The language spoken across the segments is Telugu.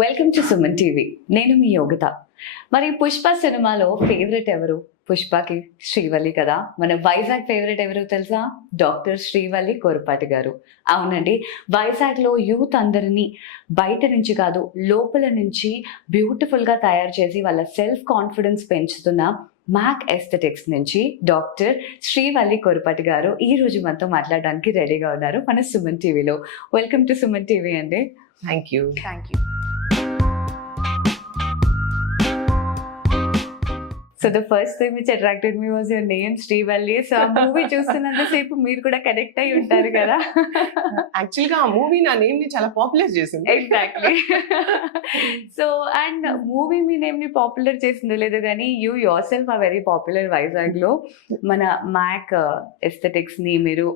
Welcome to Suman TV. నేను మీ యోగిత. మరి పుష్ప సినిమాలో ఫేవరెట్ ఎవరు? పుష్పకి శ్రీవల్లి కదా. మన వైజాగ్ ఫేవరెట్ ఎవరు తెలుసా? డాక్టర్ శ్రీవల్లి కొరపాటి గారు. అవునండి, వైజాగ్లో యూత్ అందరినీ బయట నుంచి కాదు లోపల నుంచి బ్యూటిఫుల్గా తయారు చేసి వాళ్ళ సెల్ఫ్ కాన్ఫిడెన్స్ పెంచుతున్న మ్యాక్ ఎస్థెటిక్స్ నుంచి డాక్టర్ శ్రీవల్లి కొరపాటి గారు ఈ రోజు మనతో మాట్లాడడానికి రెడీగా ఉన్నారు మన సుమన్ టీవీలో. వెల్కమ్ టు సుమన్ టీవీ అండి. Thank you. So the first thing which attracted me was your name, Srivalli. So ఆ మూవీ చూస్తున్నంతసేపు మీరు కూడా కనెక్ట్ అయి ఉంటారు కదా. Actually గా ఆ మూవీ నా నేమ్ ని చాలా పాపులర్ చేసింది. ఎగ్జాక్ట్లీ. సో అండ్ మూవీ మీ నేమ్ ని పాపులర్ చేసిందో లేదో కానీ you yourself are very popular Vizag లో. మన మ్యాక్ ఎస్థెటిక్స్ ని మీరు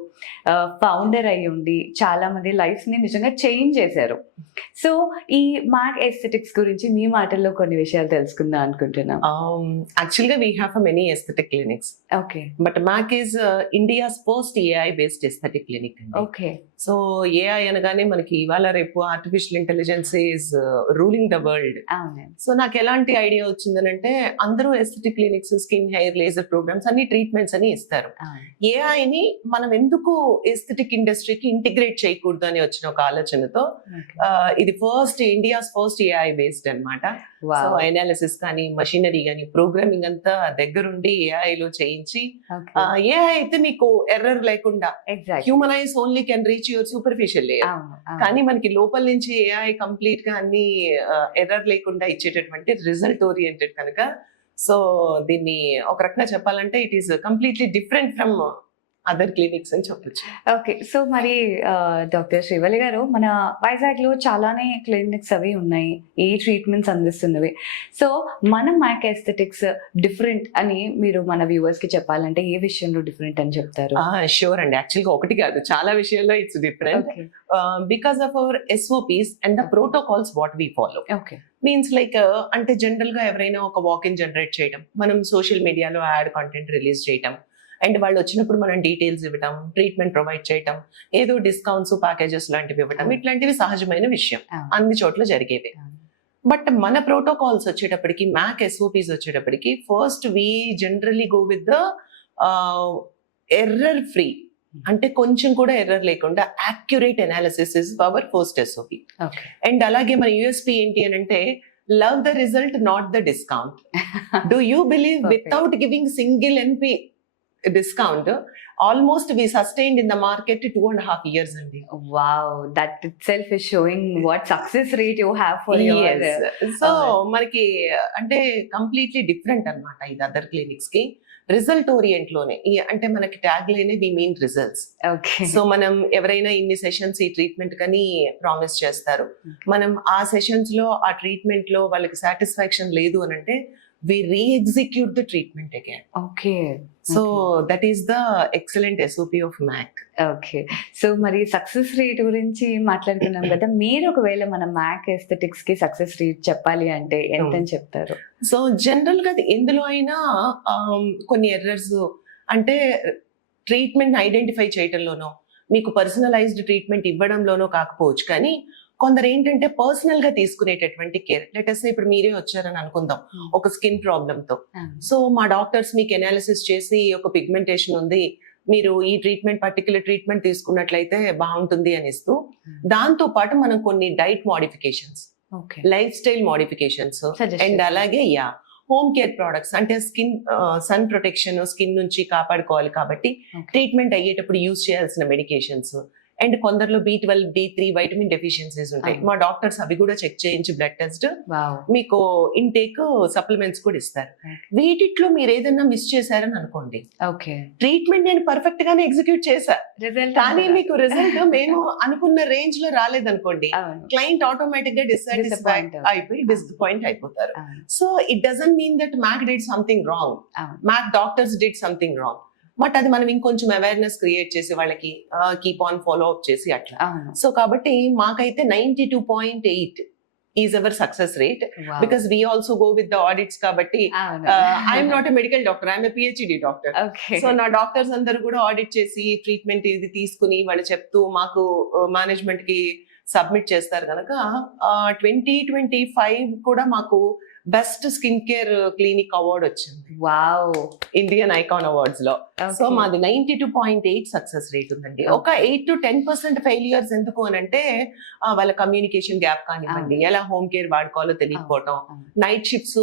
ఫౌండర్ అయ్యి ఉండి చాలా మంది లైఫ్స్ ని నిజంగా చేంజ్ చేశారు. సో ఈ మ్యాక్ ఎస్థెటిక్స్ గురించి మీ మాటల్లో కొన్ని విషయాలు తెలుసుకుందాం అనుకుంటున్నాం. Actually we have many aesthetic clinics. Okay But MAC is India's first AI based aesthetic clinic. Okay so AI అనగానే మనకి ఇవాళ రేపు artificial intelligence is ruling the world. అవునండి. సో నాకు ఎలాంటి ఐడియా వచ్చిందనంటే అందరూ aesthetic clinics, skin, hair, laser programs అన్ని ట్రీట్మెంట్స్ అని ఇస్తారు. ఏఐని మనం ఎందుకు ఎస్థెటిక్ ఇండస్ట్రీకి ఇంటిగ్రేట్ చేయకూడదు అని వచ్చిన ఒక ఆలోచనతో ఇది ఇండియాస్ ఫస్ట్ ఏఐ బేస్డ్ అన్నమాట. సో అనాలిసిస్ కానీ మషినరీ కానీ ప్రోగ్రామింగ్ అంతా దగ్గరుండి ఏఐ లో చేయించి ఏఐ అయితే మీకు ఎర్రర్ లేకుండా human ice only can reach your superficial layer, కానీ మనకి లోపల నుంచి ఏఐ కంప్లీట్ గా అన్ని ఎర్రర్ లేకుండా ఇచ్చేటటువంటి రిజల్ట్ ఓరియంటెడ్ కనుక సో దీన్ని ఒక రకంగా చెప్పాలంటే it is completely different from other clinics అని చెప్పొచ్చు. ఓకే, సో మరి డాక్టర్ శ్రీవల్లి గారు, మన వైజాగ్ లో చాలానే క్లినిక్స్ అవి ఉన్నాయి, ఈ ట్రీట్మెంట్స్ అందిస్తున్నవి. సో మన మ్యాక్ ఎస్థెటిక్స్ డిఫరెంట్ అని మీరు మన వ్యూవర్స్ కి చెప్పాలంటే ఏ విషయంలో డిఫరెంట్ అని చెప్తారు? షూర్ అండి, యాక్చువల్గా ఒకటి కాదు చాలా విషయాల్లో it's different because of our SOPs and the protocols what we follow. Okay, means like అంటే జనరల్ గా ఎవరైనా ఒక వాక్-ఇన్ జనరేట్ చేయడం, మనం సోషల్ మీడియాలో యాడ్ కంటెంట్ రిలీజ్ చేయడం, అండ్ వాళ్ళు వచ్చినప్పుడు మనం డీటెయిల్స్ ఇవ్వటం, ట్రీట్మెంట్ ప్రొవైడ్ చేయటం, ఏదో డిస్కౌంట్స్ ప్యాకేజెస్ లాంటివి ఇవ్వటం, ఇట్లాంటివి సహజమైన విషయం, అన్ని చోట్ల జరిగేవి. బట్ మన ప్రోటోకాల్స్ వచ్చేటప్పటికి, మ్యాక్ SOPs వచ్చేటప్పటికి first we generally go with the error free, అంటే కొంచెం కూడా ఎర్రర్ లేకుండా accurate analysis is our first SOP. And అలాగే మన USP ఏంటి అని అంటే love the result not the discount. Do you believe without giving single NP discount almost we sustained in the market 2.5 years andi. Wow, that itself is showing what success rate you have for your so మనకి అంటే కంప్లీట్లీ డిఫరెంట్ అన్నమాట ఇది అదర్ క్లినిక్స్ కి. రిజల్ట్ ఓరియంట్ లోనే అంటే మనకి ట్యాగ్ లేనే వి మీన్ రిజల్ట్స్. సో మనం ఎవరైనా ఇన్ని సెషన్స్ ఈ ట్రీట్మెంట్ కని ప్రామిస్ చేస్తారు, మనం ఆ సెషన్స్ లో ఆ ట్రీట్మెంట్ లో వాళ్ళకి సాటిస్ఫాక్షన్ లేదు అని అంటే we re-execute the treatment again. Okay. So that is the excellent SOP of MAC. Okay, so మరి సక్సెస్ రేట్ గురించి మాట్లాడుకున్నాం కదా, మీరు ఒకవేళ మన మ్యాక్ ఎస్థెటిక్స్ కి సక్సెస్ రేట్ చెప్పాలి అంటే ఎంత అని చెప్తారు? సో జనరల్ గా ఎందులో అయినా కొన్ని ఎర్రర్స్ అంటే ట్రీట్మెంట్ ఐడెంటిఫై చేయడంలోనో, మీకు పర్సనలైజ్డ్ ట్రీట్మెంట్ ఇవ్వడంలోనో కాకపోవచ్చు, కానీ కొందరు ఏంటంటే పర్సనల్ గా తీసుకునేటటువంటి కేర్. లెటర్స్ ఇప్పుడు మీరే వచ్చారని అనుకుందాం ఒక స్కిన్ ప్రాబ్లమ్ తో, సో మా డాక్టర్స్ మీకు ఎనాలిసిస్ చేసి ఒక పిగ్మెంటేషన్ ఉంది, మీరు ఈ ట్రీట్మెంట్ పర్టికులర్ ట్రీట్మెంట్ తీసుకున్నట్లయితే బాగుంటుంది అని ఇస్తూ, దాంతో పాటు మనం కొన్ని diet modifications, life style modifications, and అలాగే హోమ్ కేర్ ప్రొడక్ట్స్, అంటే స్కిన్ సన్ ప్రొటెక్షన్, స్కిన్ నుంచి కాపాడుకోవాలి కాబట్టి ట్రీట్మెంట్ అయ్యేటప్పుడు యూజ్ చేయాల్సిన మెడికేషన్స్, అండ్ కొందరిలో B12, D3 వైటమిన్ డెఫిషియన్సీస్ ఉంటాయి. మా డాక్టర్స్ అవి కూడా చెక్ చేయించి బ్లడ్ టెస్ట్ మీకు ఇంటేక్ సప్లిమెంట్స్ కూడా ఇస్తారు. వీటిలో మీరు ఏదైనా మిస్ చేశారని అనుకోండి, ట్రీట్మెంట్ నేను పర్ఫెక్ట్ గానే ఎగ్జిక్యూట్ చేశా, కానీ మీకు రిజల్ట్ మేము అనుకున్న రేంజ్ లో రాలేదనుకోండి, క్లయింట్ ఆటోమేటిక్ గా డిస్సాటిస్ఫై అయిపోయి డిసప్పాయింట్ అయిపోతారు. So it doesn't mean that MAC did something wrong, MAC doctors did something wrong, but అది మనం ఇంకొంచెం అవేర్నెస్ క్రియేట్ చేసి వాళ్ళకి కీప్ ఆన్ ఫాలో అప్ చేసి అట్లా. సో కాబట్టి మాకైతే 92.8 is our success rate, because we also go with the audits కాబట్టి. I'm not a medical doctor, I'm a PhD doctor. So నా డాక్టర్స్ అందరూ కూడా ఆడిట్ చేసి ట్రీట్మెంట్ ఇది తీసుకుని వాళ్ళు చెప్తూ మాకు మేనేజ్మెంట్ కి సబ్మిట్ చేస్తారు కనుక 2025 కూడా మాకు best skin care clinic award వచ్చింది వావ్. ఇండియన్ ఐకాన్ అవార్డ్స్ లో. సో మాది 92.8 సక్సెస్ రేట్ ఉందండి. ఒక 8 to 10% ఫెయిలియర్స్ ఎందుకు అని అంటే వాళ్ళ కమ్యూనికేషన్ గ్యాప్ కానివ్వండి, ఎలా హోమ్ కేర్ వాడుకోవాలో తెలియకపోవటం, నైట్ షిఫ్ట్స్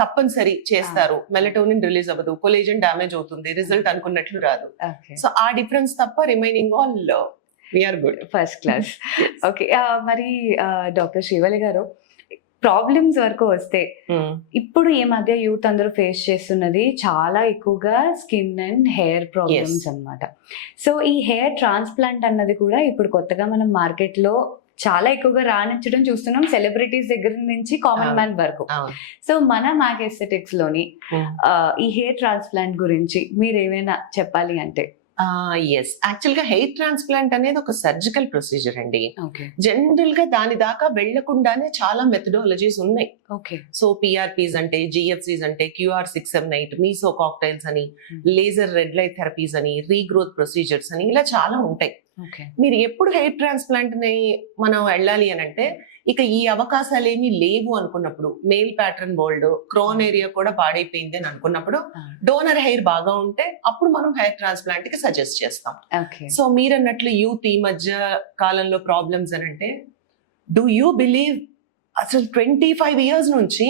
తప్పనిసరి చేస్తారు, మెలటోనిన్ రిలీజ్ అవ్వదు, కొలేజన్ డ్యామేజ్ అవుతుంది, రిజల్ట్ అనుకున్నట్లు రాదు. సో ఆ డిఫరెన్స్ తప్ప remaining all we're good. First class. Okay, మరి డాక్టర్ శ్రీవల్లి గారు, ప్రాబ్లమ్స్ వరకు వస్తే ఇప్పుడు ఈ మధ్య యూత్ అందరూ ఫేస్ చేస్తున్నది చాలా ఎక్కువగా స్కిన్ అండ్ హెయిర్ ప్రాబ్లమ్స్ అన్నమాట. సో ఈ హెయిర్ ట్రాన్స్ప్లాంట్ అన్నది కూడా ఇప్పుడు కొత్తగా మనం మార్కెట్ లో చాలా ఎక్కువగా రాణించడం చూస్తున్నాం, సెలబ్రిటీస్ దగ్గర నుంచి కామన్ మ్యాన్ వరకు. సో మన మ్యాక్ ఎస్థెటిక్స్ లోని ఈ హెయిర్ ట్రాన్స్ప్లాంట్ గురించి మీరు ఏమైనా చెప్పాలి అంటే? ఎస్, యాక్చువల్ గా హెయిర్ ట్రాన్స్ప్లాంట్ అనేది ఒక సర్జికల్ ప్రొసీజర్ అండి. జనరల్ గా దాని దాకా వెళ్లకుండానే చాలా మెథడాలజీస్ ఉన్నాయి. సో పిఆర్పీస్ అంటే, జిఎఫ్సీస్ అంటే, QR678, మీసో కాక్టైల్స్ అని, లేజర్ రెడ్ లైట్ థెరపీస్ అని, రీగ్రోత్ ప్రొసీజర్స్ అని, ఇలా చాలా ఉంటాయి. మీరు ఎప్పుడు హెయిర్ ట్రాన్స్ప్లాంట్ ని మనం వెళ్ళాలి అని అంటే, ఇక ఈ అవకాశాలు ఏమీ లేవు అనుకున్నప్పుడు, మేల్ ప్యాటర్న్ బోల్డ్, క్రోన్ ఏరియా కూడా పాడైపోయింది అని అనుకున్నప్పుడు, డోనర్ హెయిర్ బాగా ఉంటే అప్పుడు మనం హెయిర్ ట్రాన్స్ప్లాంట్ కి సజెస్ట్ చేస్తాం. సో మీరు అన్నట్లు యూత్ ఈ మధ్య కాలంలో ప్రాబ్లమ్స్ అని అంటే, డూ యూ బిలీవ్ అసలు 25 years నుంచి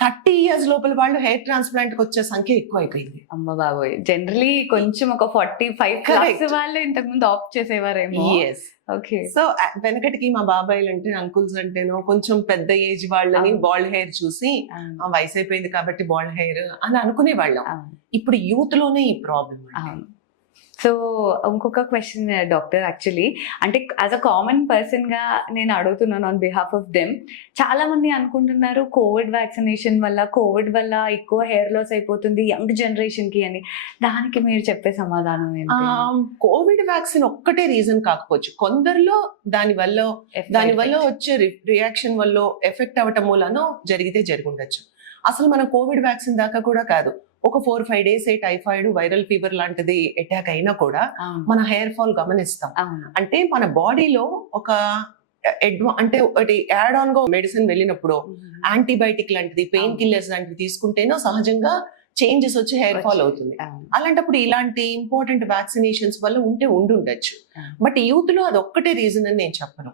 30 years లోపల వాళ్ళు హెయిర్ ట్రాన్స్ప్లాంట్ కి వచ్చే సంఖ్య ఎక్కువ అయిపోయింది. అమ్మ బాబోయ్, జనరలీ కొంచెం ఒక 45+ వాళ్ళు ఇంతకు ముందు ఆప్ట్ చేసేవారేమో. ఓకే. సో వెనకటికి మా బాబాయిలు అంటే, అంకుల్స్ అంటేనో కొంచెం పెద్ద ఏజ్ వాళ్ళని బాల్డ్ హెయిర్ చూసి వయసు అయిపోయింది కాబట్టి బాల్డ్ హెయిర్ అని అనుకునే వాళ్ళం. ఇప్పుడు యూత్ లోనే ఈ ప్రాబ్లం. సో ఇంకొక క్వశ్చన్ డాక్టర్, యాక్చువల్లీ అంటే యాజ్ అ కామన్ పర్సన్ గా నేను అడుగుతున్నాను ఆన్ బిహాఫ్ ఆఫ్ దెమ్. చాలా మంది అనుకుంటున్నారు కోవిడ్ వ్యాక్సినేషన్ వల్ల, కోవిడ్ వల్ల ఎక్కువ హెయిర్ లాస్ అయిపోతుంది యంగ్ జనరేషన్ కి అని. దానికి మీరు చెప్పే సమాధానం ఏంటి? కోవిడ్ వ్యాక్సిన్ ఒక్కటే రీజన్ కాకపోవచ్చు, కొందరిలో దాని వల్ల వచ్చే రియాక్షన్ వల్ల ఎఫెక్ట్ అవ్వటం మూలనో జరిగితే జరుగుండొచ్చు. అసలు మన కోవిడ్ వ్యాక్సిన్ దాకా కూడా కాదు, ఒక 4-5 days టైఫాయిడ్, వైరల్ ఫీవర్ లాంటిది అటాక్ అయినా కూడా మన హెయిర్ ఫాల్ గమనిస్తాం. అంటే మన బాడీలో ఒక అంటే ఒకటి యాడ్ ఆన్ గా మెడిసిన్ వెళ్ళినప్పుడు, యాంటీబయాటిక్ లాంటిది, పెయిన్ కిల్లర్స్ లాంటివి తీసుకుంటేనో సహజంగా చేంజెస్ వచ్చి హెయిర్ ఫాల్ అవుతుంది. అలాంటప్పుడు ఇలాంటి ఇంపార్టెంట్ వ్యాక్సినేషన్స్ వల్ల ఉండుండొచ్చు. బట్ యూత్ లో అది ఒక్కటే రీజన్ అని నేను చెప్పను.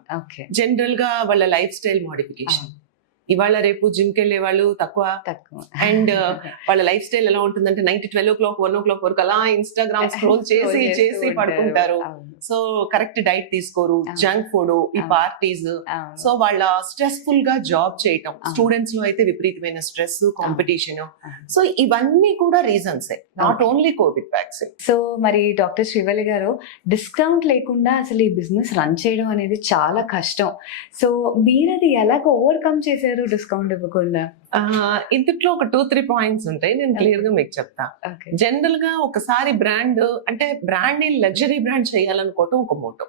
జనరల్ గా వాళ్ళ లైఫ్ స్టైల్ మోడిఫికేషన్. ఇవాళ రేపు జిమ్ కి వెళ్ళే వాళ్ళు తక్కువ. అండ్ వాళ్ళ లైఫ్ స్టైల్ ఎలా ఉంటుందంటే, నైట్ 12 o'clock 1 o'clock వరకు అలా ఇన్స్టాగ్రామ్ స్క్రోల్ చేసి పడుకుంటారు. సో కరెక్ట్ డైట్ తీసుకోరు, జంక్ ఫుడ్, ఈ పార్టీస్. సో వాళ్ళ స్ట్రెస్ఫుల్ గా జాబ్ చేయటం, స్టూడెంట్స్ లో అయితే విపరీతమైన స్ట్రెస్, కాంపిటీషన్. సో ఇవన్నీ కూడా reasons, not only Covid vaccine. So మరి డాక్టర్ శ్రీవల్లి గారు, డిస్కౌంట్ లేకుండా అసలు ఈ బిజినెస్ రన్ చేయడం అనేది చాలా కష్టం. సో మీరు అది ఎలాగ ఓవర్కమ్ చేశారు డిస్కౌంట్ ఇవ్వకుండా? ఇందులో ఒక 2-3 పాయింట్స్ ఉంటాయి, నేను క్లియర్ గా మీకు చెప్తా. జనరల్ గా ఒకసారి బ్రాండ్ అంటే బ్రాండ్ ని లగ్జరీ బ్రాండ్ చేయాలనుకోవటం ఒక మోటో.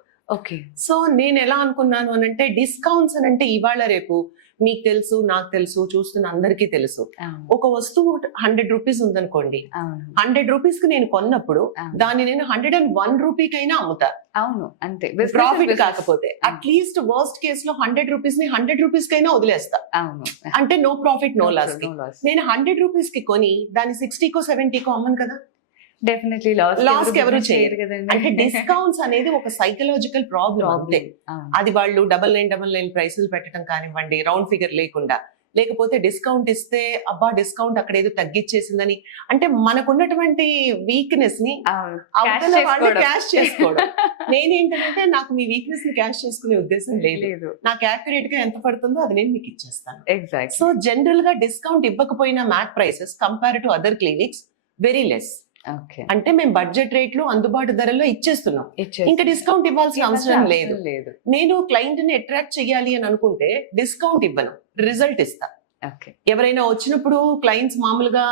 సో నేను ఎలా అనుకున్నాను అని అంటే, డిస్కౌంట్స్ అని అంటే ఇవాళ రేపు మీకు తెలుసు, నాకు తెలుసు, చూస్తున్న అందరికీ తెలుసు. ఒక వస్తువు 100 rupees ఉందనుకోండి, 100 rupees కి నేను కొన్నప్పుడు దాన్ని నేను 101 rupee కైనా అమ్ముతా. అవును, అంతే. ప్రాఫిట్ కాకపోతే అట్లీస్ట్ వర్స్ట్ కేస్ లో 100 rupees ని 100 rupees కైనా వదిలేస్తా. అంటే నో ప్రాఫిట్ నో లాస్. నేను 100 rupees కి కొని దాన్ని 60కో 70కో అమ్మను కదా. డెఫినెట్లీ లాస్ ఎవరు చేయరు కదండి. అంటే డిస్కౌంట్స్ అనేది ఒక సైకలాజికల్ ప్రాబ్లం అంతే. అది వాళ్ళు 9999 ప్రైసులు పెట్టడం కానివ్వండి, రౌండ్ ఫిగర్ లేకుండా, లేకపోతే డిస్కౌంట్ ఇస్తే అబ్బా డిస్కౌంట్ అక్కడ ఏదో తగ్గించేసిందని, అంటే మనకున్నటువంటి వీక్నెస్ ని క్యాష్ చేసుకోవడం. నేనేంటంటే నాకు మీ వీక్నెస్ ని క్యాష్ చేసుకునే ఉద్దేశం లేదు. నాకు యాక్యురేట్ గా ఎంత పడుతుందో అది నేను మీకు ఇచ్చేస్తాను. సో జనరల్ గా డిస్కౌంట్ ఇవ్వకపోయినా MAC prices compare to other clinics very less. అంటే మేము బడ్జెట్ రేట్లు అందుబాటు ధరల్లో ఇచ్చేస్తున్నాం, ఇంకా డిస్కౌంట్ ఇవ్వాల్సిన అవసరం లేదు. నేను క్లయింట్ ని అట్రాక్ట్ చేయాలి అని అనుకుంటే డిస్కౌంట్ ఇవ్వను, రిజల్ట్ ఇస్తా. ఎవరైనా వచ్చినప్పుడు క్లయింట్స్ మామూలుగా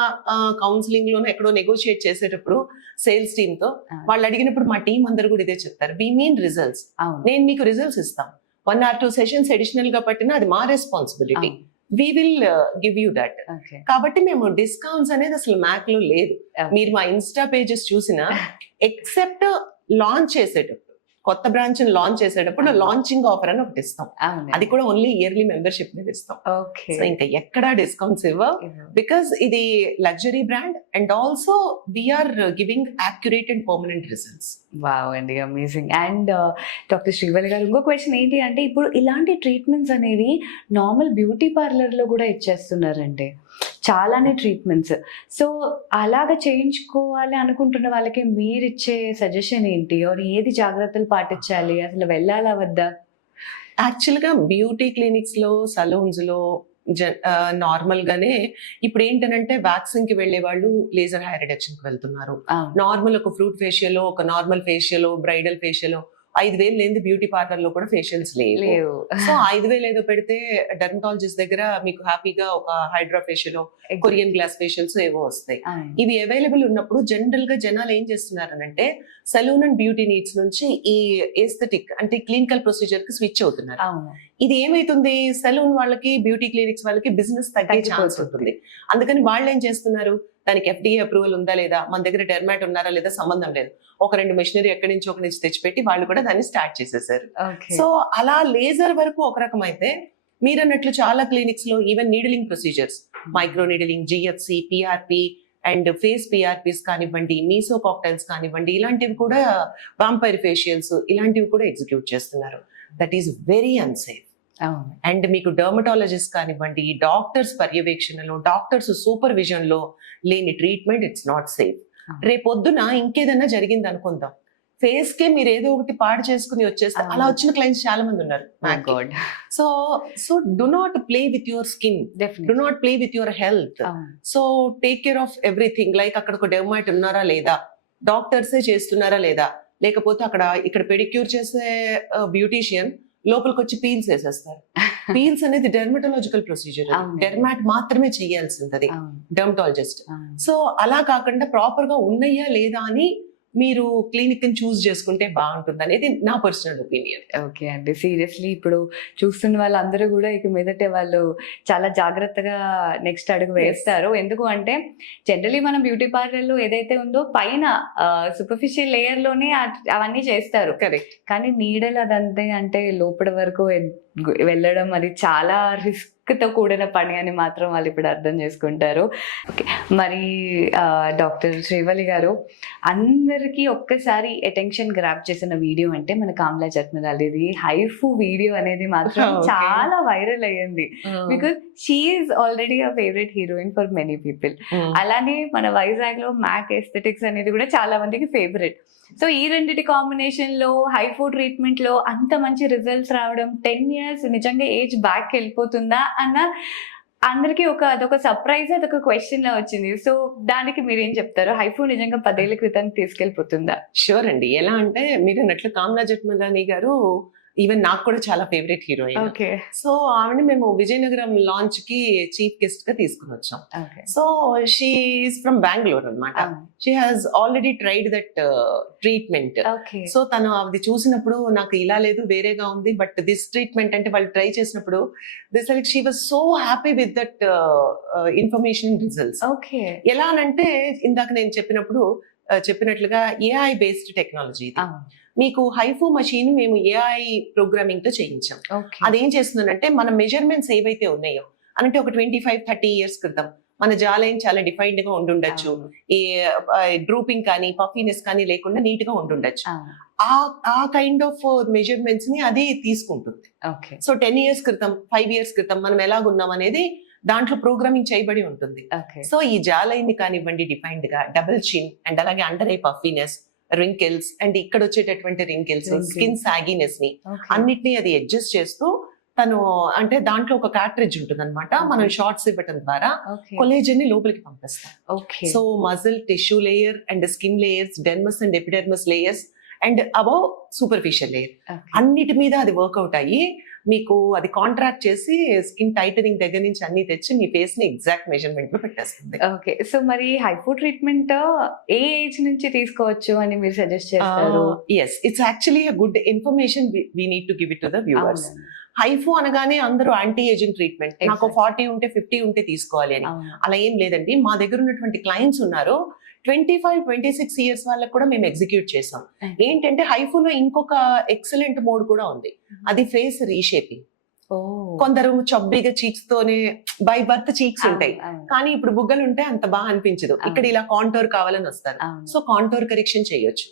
కౌన్సిలింగ్ లోనే ఎక్కడో నెగోషియేట్ చేసేటప్పుడు సేల్స్ టీమ్ తో వాళ్ళు అడిగినప్పుడు మా టీం అందరు కూడా ఇదే చెప్తారు, వి మీన్ రిజల్ట్స్. నేను మీకు రిజల్ట్స్ ఇస్తాం, 1 or 2 sessions అడిషనల్ గా పట్టినా అది మా responsibility. we will give you that. కాబట్టి మేము డిస్కౌంట్స్ అనేది అసలు మ్యాక్ లో లేదు. మీరు మా ఇన్స్టా పేజెస్ చూసినా ఎక్సెప్ట్ లాంచ్ చేసేటప్పుడు కొత్త బ్రాంచ్ లాంచ్ చేసేటప్పుడు లాంచింగ్ ఆఫర్ అని ఒకటి ఇస్తాం. అవును. అది కూడా ఓన్లీ ఇయర్లీ మెంబర్షిప్ మీద ఇస్తాం. ఓకే. సో ఇంకా ఎక్కడా డిస్కౌంట్స్ ఇవ్వవు, బికాస్ ఇది luxury brand and also we're giving accurate and permanent results. Wow అండి, అమేజింగ్. అండ్ డాక్టర్ శ్రీవల్లి గారు, ఇంకో క్వశ్చన్ ఏంటి అంటే, ఇప్పుడు ఇలాంటి ట్రీట్మెంట్స్ అనేవి నార్మల్ బ్యూటీ పార్లర్లో కూడా ఇచ్చేస్తున్నారండి, చాలానే ట్రీట్మెంట్స్. సో అలాగ చేయించుకోవాలి అనుకుంటున్న వాళ్ళకి మీరు ఇచ్చే సజెషన్ ఏంటి, ఆర్ ఏది జాగ్రత్తలు పాటించాలి, అసలు వెళ్ళాలా వద్దా? యాక్చువల్గా బ్యూటీ క్లినిక్స్ లో, సలూన్స్ లో నార్మల్ గానే ఇప్పుడు ఏంటంటే వ్యాక్సిన్ కి వెళ్లే వాళ్ళు లేజర్ హెయిర్ రిడక్షన్ కి వెళ్తున్నారు. నార్మల్ ఒక ఫ్రూట్ ఫేషియల్, ఒక నార్మల్ ఫేషియల్, బ్రైడల్ ఫేషియల్ 5,000 లేని బ్యూటీ పార్లర్ లో కూడా ఫేషియల్స్ లేవు. సో 5,000 ఏదో పెడితే డెర్మటాలజిస్ట్ దగ్గర మీకు హ్యాపీగా ఒక Hydraa facial, Korean glass facials ఏవో వస్తాయి. ఇవి అవైలబుల్ ఉన్నప్పుడు జనరల్ గా జనాలు ఏం చేస్తున్నారనంటే సలూన్ అండ్ బ్యూటీ నీడ్స్ నుంచి ఈ ఎస్థెటిక్ అంటే క్లినికల్ ప్రొసీజర్ కి స్విచ్ అవుతున్నారు. ఇది ఏమైతుంది, సలూన్ వాళ్ళకి, బ్యూటీ క్లినిక్స్ వాళ్ళకి బిజినెస్ తగ్గే ఛాన్స్ ఉంటుంది. అందుకని వాళ్ళు ఏం చేస్తున్నారు, దానికి FDA అప్రూవల్ ఉందా లేదా, మన దగ్గర డెర్మాట్ ఉన్నారా లేదా సంబంధం లేదు, ఒక 2 మెషినరీ ఎక్కడి నుంచి ఒక నుంచి తెచ్చిపెట్టి వాళ్ళు కూడా దాన్ని స్టార్ట్ చేసేసారు. సో అలా లేజర్ వరకు ఒక రకం అయితే, మీరు అన్నట్లు చాలా క్లినిక్స్ లో even needling procedures, micro needling, GFC, PRP and face PRPs కానివ్వండి, మీసో కాక్టైల్స్ కానివ్వండి, ఇలాంటివి కూడా, వాంపైర్ ఫేషియల్స్ ఇలాంటివి కూడా ఎగ్జిక్యూట్ చేస్తున్నారు. That is very unsafe. And మీకు డర్మటాలజిస్ట్ కానివ్వండి, డాక్టర్స్ పర్యవేక్షణలో, డాక్టర్స్ సూపర్విజన్ లో లేని ట్రీట్మెంట్ ఇట్స్ నాట్ సేఫ్. రేపొద్దున ఇంకేదన్నా జరిగింది అనుకుందాం, ఫేస్ కే మీరు ఏదో ఒకటి పాడు చేసుకుని వచ్చేస్తే, అలా వచ్చిన క్లయింట్స్ చాలా మంది ఉన్నారు. So do not play with your skin, do not play with your health. So take care of everything. Like అక్కడ ఒక డెర్మైట్ ఉన్నారా లేదా, డాక్టర్సే చేస్తున్నారా లేదా, లేకపోతే ఇక్కడ పెడిక్యూర్ చేసే బ్యూటీషియన్ లోపలికి వచ్చి పీల్స్ వేసేస్తారు. పీల్స్ అనేది డెర్మటాలజికల్ ప్రొసీజర్, డెర్మాట్ మాత్రమే చేయాల్సింది డెర్మటాలజిస్ట్. సో అలా కాకుండా ప్రాపర్ గా ఉన్నాయా లేదా అని మీరు క్లినిక్ ని చూస్ చేసుకుంటే బాగుంటుంది అనేది నా పర్సనల్ ఒపీనియన్. ఓకే అండి, సీరియస్లీ ఇప్పుడు చూస్తున్న వాళ్ళందరూ కూడా ఇక మీదటే వాళ్ళు చాలా జాగ్రత్తగా నెక్స్ట్ అడుగు వేస్తారు. ఎందుకు అంటే జనరలీ మనం బ్యూటీ పార్లర్లో ఏదైతే ఉందో పైన సూపర్ఫిషియల్ లేయర్ లోనే అవన్నీ చేస్తారు, కరెక్ట్. కానీ నీడలు అదంతే అంటే లోపల వరకు వెళ్ళడం అది చాలా రిస్క్ తో కూడిన పని అని మాత్రం వాళ్ళు ఇప్పుడు అర్థం చేసుకుంటారు. మరి డాక్టర్ శ్రీవల్లి గారు, అందరికీ ఒక్కసారి అటెన్షన్ గ్రాప్ చేసిన వీడియో అంటే మన కామ్లా జట్మలాలిది హైఫు వీడియో అనేది మాత్రం చాలా వైరల్ అయ్యింది. Because she is already a favourite heroine for many people. అలానే మన వైజాగ్ లో మ్యాక్ ఎస్థెటిక్స్ అనేది కూడా చాలా మందికి ఫేవరెట్. సో ఈ రెండిటి కాంబినేషన్ లో హైఫు ట్రీట్మెంట్ లో అంత మంచి రిజల్ట్స్ రావడం, 10 years నిజంగా ఏజ్ బ్యాక్ వెళ్ళిపోతుందా అన్న అందరికి అదొక సర్ప్రైజ్, అదొక క్వశ్చన్ లా వచ్చింది. సో దానికి మీరేం చెప్తారు, హైఫు నిజంగా 10 ఏళ్ల క్రితం తీసుకెళ్లిపోతుందా? షూర్ అండి. ఎలా అంటే మీరు అన్నట్లు కామ్లా జట్మలాని గారు ఈవెన్ నాకు కూడా చాలా ఫేవరెట్ హీరోయిన్. సో ఆవిడ మేము విజయనగరం లాంచ్ కి చీఫ్ గెస్ట్ గా తీసుకుని వచ్చాం. So she is from Bengaluru అనమాట. She has already tried that treatment. So తను అది చూసినప్పుడు నాకు ఇలా లేదు, వేరేగా ఉంది, బట్ దిస్ ట్రీట్మెంట్ అంటే వాళ్ళు ట్రై చేసినప్పుడు this like she was so happy with that information results. ఎలా అనంటే ఇందాక నేను చెప్పినట్లుగా AI బేస్డ్ టెక్నాలజీ. మీకు హైఫు మషీన్ మేము AI ప్రోగ్రామింగ్ తో చేయించాం. అదేం చేస్తుందంటే మన మెజర్మెంట్స్ ఏవైతే ఉన్నాయో అంటే ఒక 25-30 years క్రితం మన జాలైన్ చాలా డిఫైన్డ్ గా ఉండుండొచ్చు, ఈ డ్రూపింగ్ కానీ పఫీనెస్ కానీ లేకుండా నీట్ గా ఉండుండొచ్చు. ఆ కైండ్ ఆఫ్ మెజర్మెంట్స్ ని అది తీసుకుంటుంది. సో 10 years క్రితం, 5 years క్రితం మనం ఎలాగున్నాం అనేది దాంట్లో ప్రోగ్రామింగ్ చేయబడి ఉంటుంది. సో ఈ జాలైన్ ని కానివ్వండి డిఫైన్డ్ గా, డబుల్ చిన్ అండ్ అలాగే under eye puffiness, wrinkles and ఇక్కడ వచ్చేటటువంటి రింకిల్స్, స్కిన్ సాగినెస్ ని అన్నిటినీ అది అడ్జస్ట్ చేస్తూ తను అంటే దాంట్లో ఒక కార్ట్రిడ్జ్ ఉంటుంది అనమాట. మనం షార్ట్స్ ఇవ్వటం ద్వారా కొలేజన్ ని లోపలికి పంపిస్తాం. So muscle, tissue layer and skin layers, dermis and epidermis layers and above superficial layer అన్నిటి మీద అది వర్కౌట్ అయ్యి మీకు అది కాంట్రాక్ట్ చేసి స్కిన్ టైటనింగ్ దగ్గర నుంచి అన్ని తెచ్చి మీ ఫేస్ ని ఎగ్జాక్ట్ మెజర్మెంట్ లో పెట్టేస్తుంది. ఓకే, సో మరి హైఫు ట్రీట్మెంట్ ఏ ఏజ్ నుంచి తీసుకోవచ్చు అని మీరు సజెస్ట్ చేస్తారు? Yes, it's actually a good information we need to give it to the viewers. HIFU అనగానే అందరూ యాంటీ ఏజింగ్ ట్రీట్మెంట్, నాకు Exactly. 40 ఉంటే 50 ఉంటే తీసుకోవాలి అని. అవును. అలా ఏం లేదండి. మా దగ్గర ఉన్నటువంటి క్లయింట్స్ ఉన్నారు 25-26 ఇయర్స్ వాళ్ళకి కూడా మేము ఎగ్జిక్యూట్ చేసాం. ఏంటంటే హైఫులో ఇంకొక ఎక్సలెంట్ మోడ్ కూడా ఉంది, అది ఫేస్ రీషేపింగ్. కొందరు చబ్బీగా చీక్స్ తోనే బై బర్త్ చీక్స్ ఉంటాయి, కానీ ఇప్పుడు బుగ్గలు ఉంటే అంత బాగా అనిపించదు, ఇక్కడ ఇలా కాంటోర్ కావాలని వస్తారు. సో కాంటోర్ కరెక్షన్ చేయొచ్చు.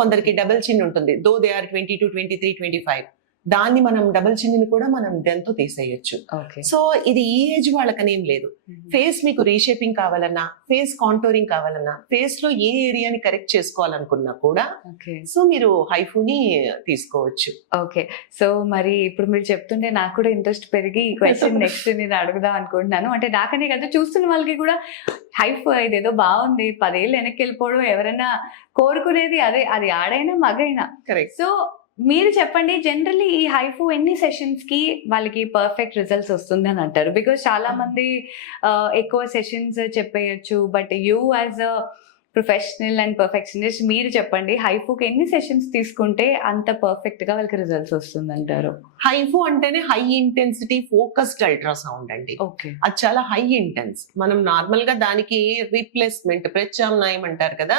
కొందరికి డబుల్ చిన్ ఉంటుంది, దో దే ఆర్ 22, 23, 25, దాన్ని మనం డబుల్ చిన్ కూడా మనం దెంతో తీసేయొచ్చు. సో ఇది ఈ ఏజ్ వాళ్ళకనేం లేదు. ఫేస్ మీకు రీషేపింగ్ కావాలన్నా, ఫేస్ కాంటోరింగ్ కావాలన్నా, ఫేస్ లో ఏ ఏరియాని కరెక్ట్ చేసుకోవాలనుకున్నా కూడా సో మీరు హైఫుని తీసుకోవచ్చు. ఓకే, సో మరి ఇప్పుడు మీరు చెప్తుంటే నాకు కూడా ఇంట్రెస్ట్ పెరిగి ఈ క్వశ్చన్ నెక్స్ట్ నేను అడుగుదాం అనుకుంటున్నాను. అంటే నాకనే కదా, చూస్తున్న వాళ్ళకి కూడా హైఫ్ ఇదేదో బాగుంది, 10 ఏళ్ళు వెనక్కి వెళ్ళిపోవడం ఎవరైనా కోరుకునేది అదే, అది ఆడైనా మగైనా. కరెక్ట్. సో మీరు చెప్పండి, జనరల్లీ ఈ హైఫు ఎన్ని సెషన్స్ కి వాళ్ళకి పర్ఫెక్ట్ రిజల్ట్స్ వస్తుంది అని అంటారు? బికాస్ చాలా మంది ఎక్కువ సెషన్స్ చెప్పేయచ్చు, but you as a professional and perfectionist మీరు చెప్పండి, హైఫుకి ఎన్ని సెషన్స్ తీసుకుంటే అంత పర్ఫెక్ట్ గా వాళ్ళకి రిజల్ట్స్ వస్తుంది అంటారు? హైఫు అంటేనే హై ఇంటెన్సిటీ ఫోకస్డ్ అల్ట్రాసౌండ్ అండి. ఓకే, అది చాలా హై ఇంటెన్స్. మనం నార్మల్ గా దానికి రీప్లేస్మెంట్, ప్రత్యామ్నాయం అంటారు కదా,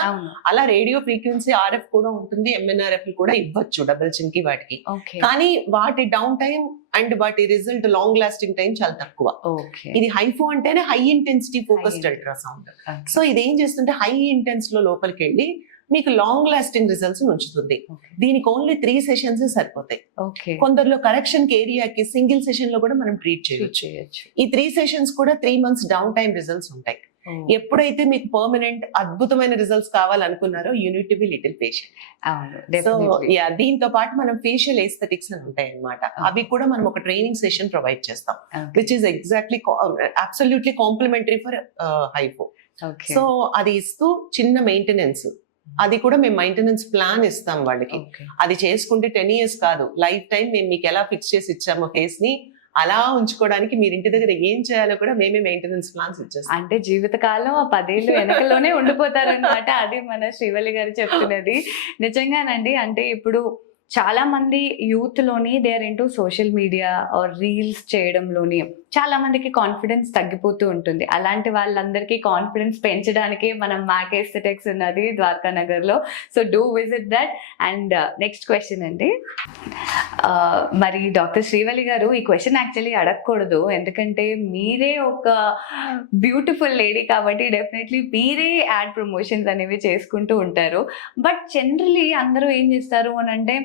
అలా రేడియో ఫ్రీక్వెన్సీ RF కూడా ఉంటుంది, MNRF కూడా ఇవ్వచ్చు డబుల్ చిన్ కి వాటికి. కానీ వాటి డౌన్ టైం అండ్ వాటి రిజల్ట్ లాంగ్ లాస్టింగ్ టైం చాలా తక్కువ. ఇది హైఫు అంటేనే high intensity focused ultrasound. So ఇది ఏం చేస్తుంటే హై ఇంటెన్స్ లో లోపలికి వెళ్ళి మీకు లాంగ్ లాస్టింగ్ రిజల్ట్స్ ఉంచుతుంది. దీనికి ఓన్లీ 3 సెషన్స్ సరిపోతాయి. కొందరిలో కరెక్షన్ ఏరియాకి సింగిల్ సెషన్ లో కూడా మనం ట్రీట్ చేయొచ్చు. ఈ 3 సెషన్స్ కూడా 3 months డౌన్ టైం రిజల్ట్స్ ఉంటాయి. ఎప్పుడైతే మీకు పర్మనెంట్ అద్భుతమైన రిజల్ట్స్ కావాలనుకున్నారో you need to be little patient. So దీంతో పాటు మనం ఫేషియల్ ఎస్థెటిక్స్ అని ఉంటాయి అన్నమాట. అవి కూడా మనం ఒక ట్రైనింగ్ సెషన్ ప్రొవైడ్ చేస్తాం, which is exactly absolutely complimentary for HIFU. So అది ఇస్తూ చిన్న మెయింటెనెన్స్, అది కూడా మేము మెయింటెనెన్స్ ప్లాన్ ఇస్తాం వాళ్ళకి. అది చేసుకుంటే 10 years కాదు, లైఫ్ టైం మేము మీకు ఎలా ఫిక్స్ చేసి ఇచ్చామో ఫేస్ ని అలా ఉంచుకోవడానికి మీరు ఇంటి దగ్గర ఏం చేయాలో కూడా మేమే మెయింటెనెన్స్ ప్లాన్స్ ఇచ్చేస్తాం. అంటే జీవితకాలం 10 ఏళ్ళు వెనకలోనే ఉండిపోతారన్నమాట. అది మన శ్రీవల్లి గారు చెప్తున్నది నిజంగానండి. అంటే ఇప్పుడు చాలా మంది యూత్ లోని they are into social media or reels చేయడంలోని చాలా మందికి కాన్ఫిడెన్స్ తగ్గిపోతూ ఉంటుంది. అలాంటి వాళ్ళందరికీ కాన్ఫిడెన్స్ పెంచడానికి మనం మ్యాక్ ఎస్థెటిక్స్ ఉన్నది ద్వారకా నగర్ లో. So do visit that. And next question అండి, మరి డాక్టర్ శ్రీవల్లి గారు ఈ క్వశ్చన్ యాక్చువల్లీ అడగకూడదు, ఎందుకంటే మీరే ఒక బ్యూటిఫుల్ లేడీ కాబట్టి డెఫినెట్లీ మీరే యాడ్ ప్రమోషన్స్ అనేవి చేసుకుంటూ ఉంటారు. బట్ జనరలీ అందరూ ఏం చేస్తారు అని అంటే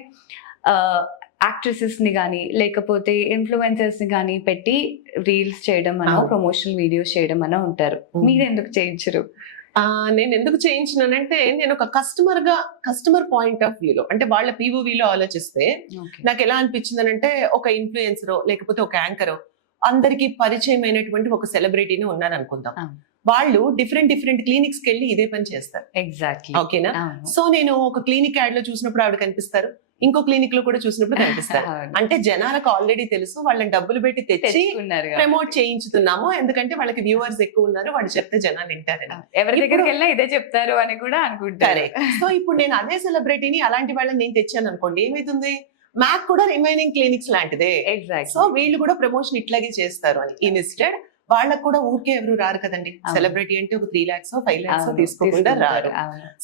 యాక్ట్రెసెస్ ని కానీ లేకపోతే ఇన్ఫ్లుయెన్సర్స్ ని కానీ పెట్టి రీల్స్ చేయడం అనో ప్రమోషనల్ వీడియోస్ చేయడం అనో ఉంటారు. మీరు ఎందుకు చేయించరు? నేను ఎందుకు చేయించినానంటే, నేను ఒక కస్టమర్ పాయింట్ ఆఫ్ వ్యూలో, అంటే వాళ్ళ POVలో ఆలోచిస్తే నాకు ఎలా అనిపించింది అంటే, ఒక ఇన్ఫ్లుయెన్సరో లేకపోతే ఒక యాంకరో అందరికి పరిచయం అయినటువంటి ఒక సెలబ్రిటీని ఉన్నారు అనుకుందాం. వాళ్ళు డిఫరెంట్ క్లినిక్స్ కి వెళ్ళి ఇదే పని చేస్తారు. ఎగ్జాక్ట్లీ, ఓకేనా? సో నేను ఒక క్లినిక్ యాడ్ లో చూసినప్పుడు ఆవిడ కనిపిస్తారు, ఇంకో క్లినిక్ లో కూడా చూసినప్పుడు కనిపిస్తారు. అంటే జనాలకు ఆల్రెడీ తెలుసు, వాళ్ళని డబ్బులు పెట్టి తెచ్చి ప్రమోట్ చేయించుతున్నాము, ఎందుకంటే వాళ్ళకి వ్యూవర్స్ ఎక్కువ ఉన్నారు, వాళ్ళు చెప్తే జనాలు వింటారని. ఎవరి దగ్గరికి వెళ్ళినా ఇదే చెప్తారు అని కూడా అనుకుంటారు. సో ఇప్పుడు నేను అదే సెలబ్రిటీని అలాంటి వాళ్ళని నేను తెచ్చాను అనుకోండి, ఏమైతుంది? మ్యాక్ కూడా రిమైనింగ్ క్లినిక్స్ లాంటిదే. సో వీళ్ళు కూడా ప్రమోషన్ ఇట్లాగే చేస్తారు అని. ఇన్స్టెడ్ వాళ్ళకు కూడా ఊరికే ఎవరు రారు కదండి, సెలబ్రిటీ అంటే ఒక 3 lakhs 5 lakhs తీసుకోకుండా రారు.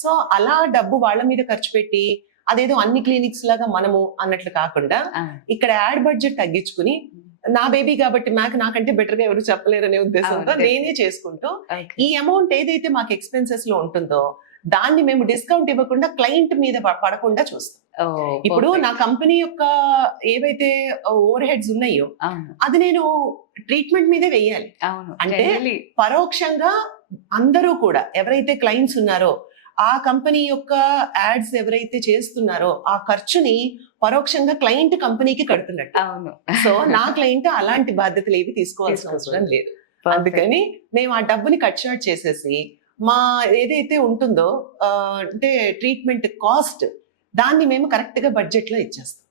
సో అలా డబ్బు వాళ్ళ మీద ఖర్చు పెట్టి అదేదో అన్ని క్లినిక్స్ లాగా మనము అన్నట్లు కాకుండా ఇక్కడ యాడ్ బడ్జెట్ తగ్గించుకుని, నా బేబీ కాబట్టి నాకంటే బెటర్ గా ఎవరు చెప్పలేరనే ఉద్దేశంతో నేనే చేసుకుంటూ ఈ అమౌంట్ ఏదైతే మాకు ఎక్స్పెన్సెస్ లో ఉంటుందో దాన్ని మేము డిస్కౌంట్ ఇవ్వకుండా క్లయింట్ మీద పడకుండా చూస్తాం. ఇప్పుడు నా కంపెనీ యొక్క ఏవైతే ఓవర్ హెడ్స్ ఉన్నాయో అది నేను ట్రీట్మెంట్ మీదే వెయ్యాలి. అంటే పరోక్షంగా అందరూ కూడా ఎవరైతే క్లయింట్స్ ఉన్నారో ఆ కంపెనీ యొక్క యాడ్స్ ఎవరైతే చేస్తున్నారో ఆ ఖర్చుని పరోక్షంగా క్లయింట్ కంపెనీకి కడుతున్నట్టు. సో నా క్లయింట్ అలాంటి బాధ్యతలు ఏవి తీసుకోవాల్సిన అవసరం లేదు. అందుకని మేము ఆ డబ్బుని కట్ షార్ట్ చేసేసి మా ఏదైతే ఉంటుందో అంటే ట్రీట్మెంట్ కాస్ట్ దాన్ని మేము కరెక్ట్ గా బడ్జెట్ లో ఇచ్చేస్తాం.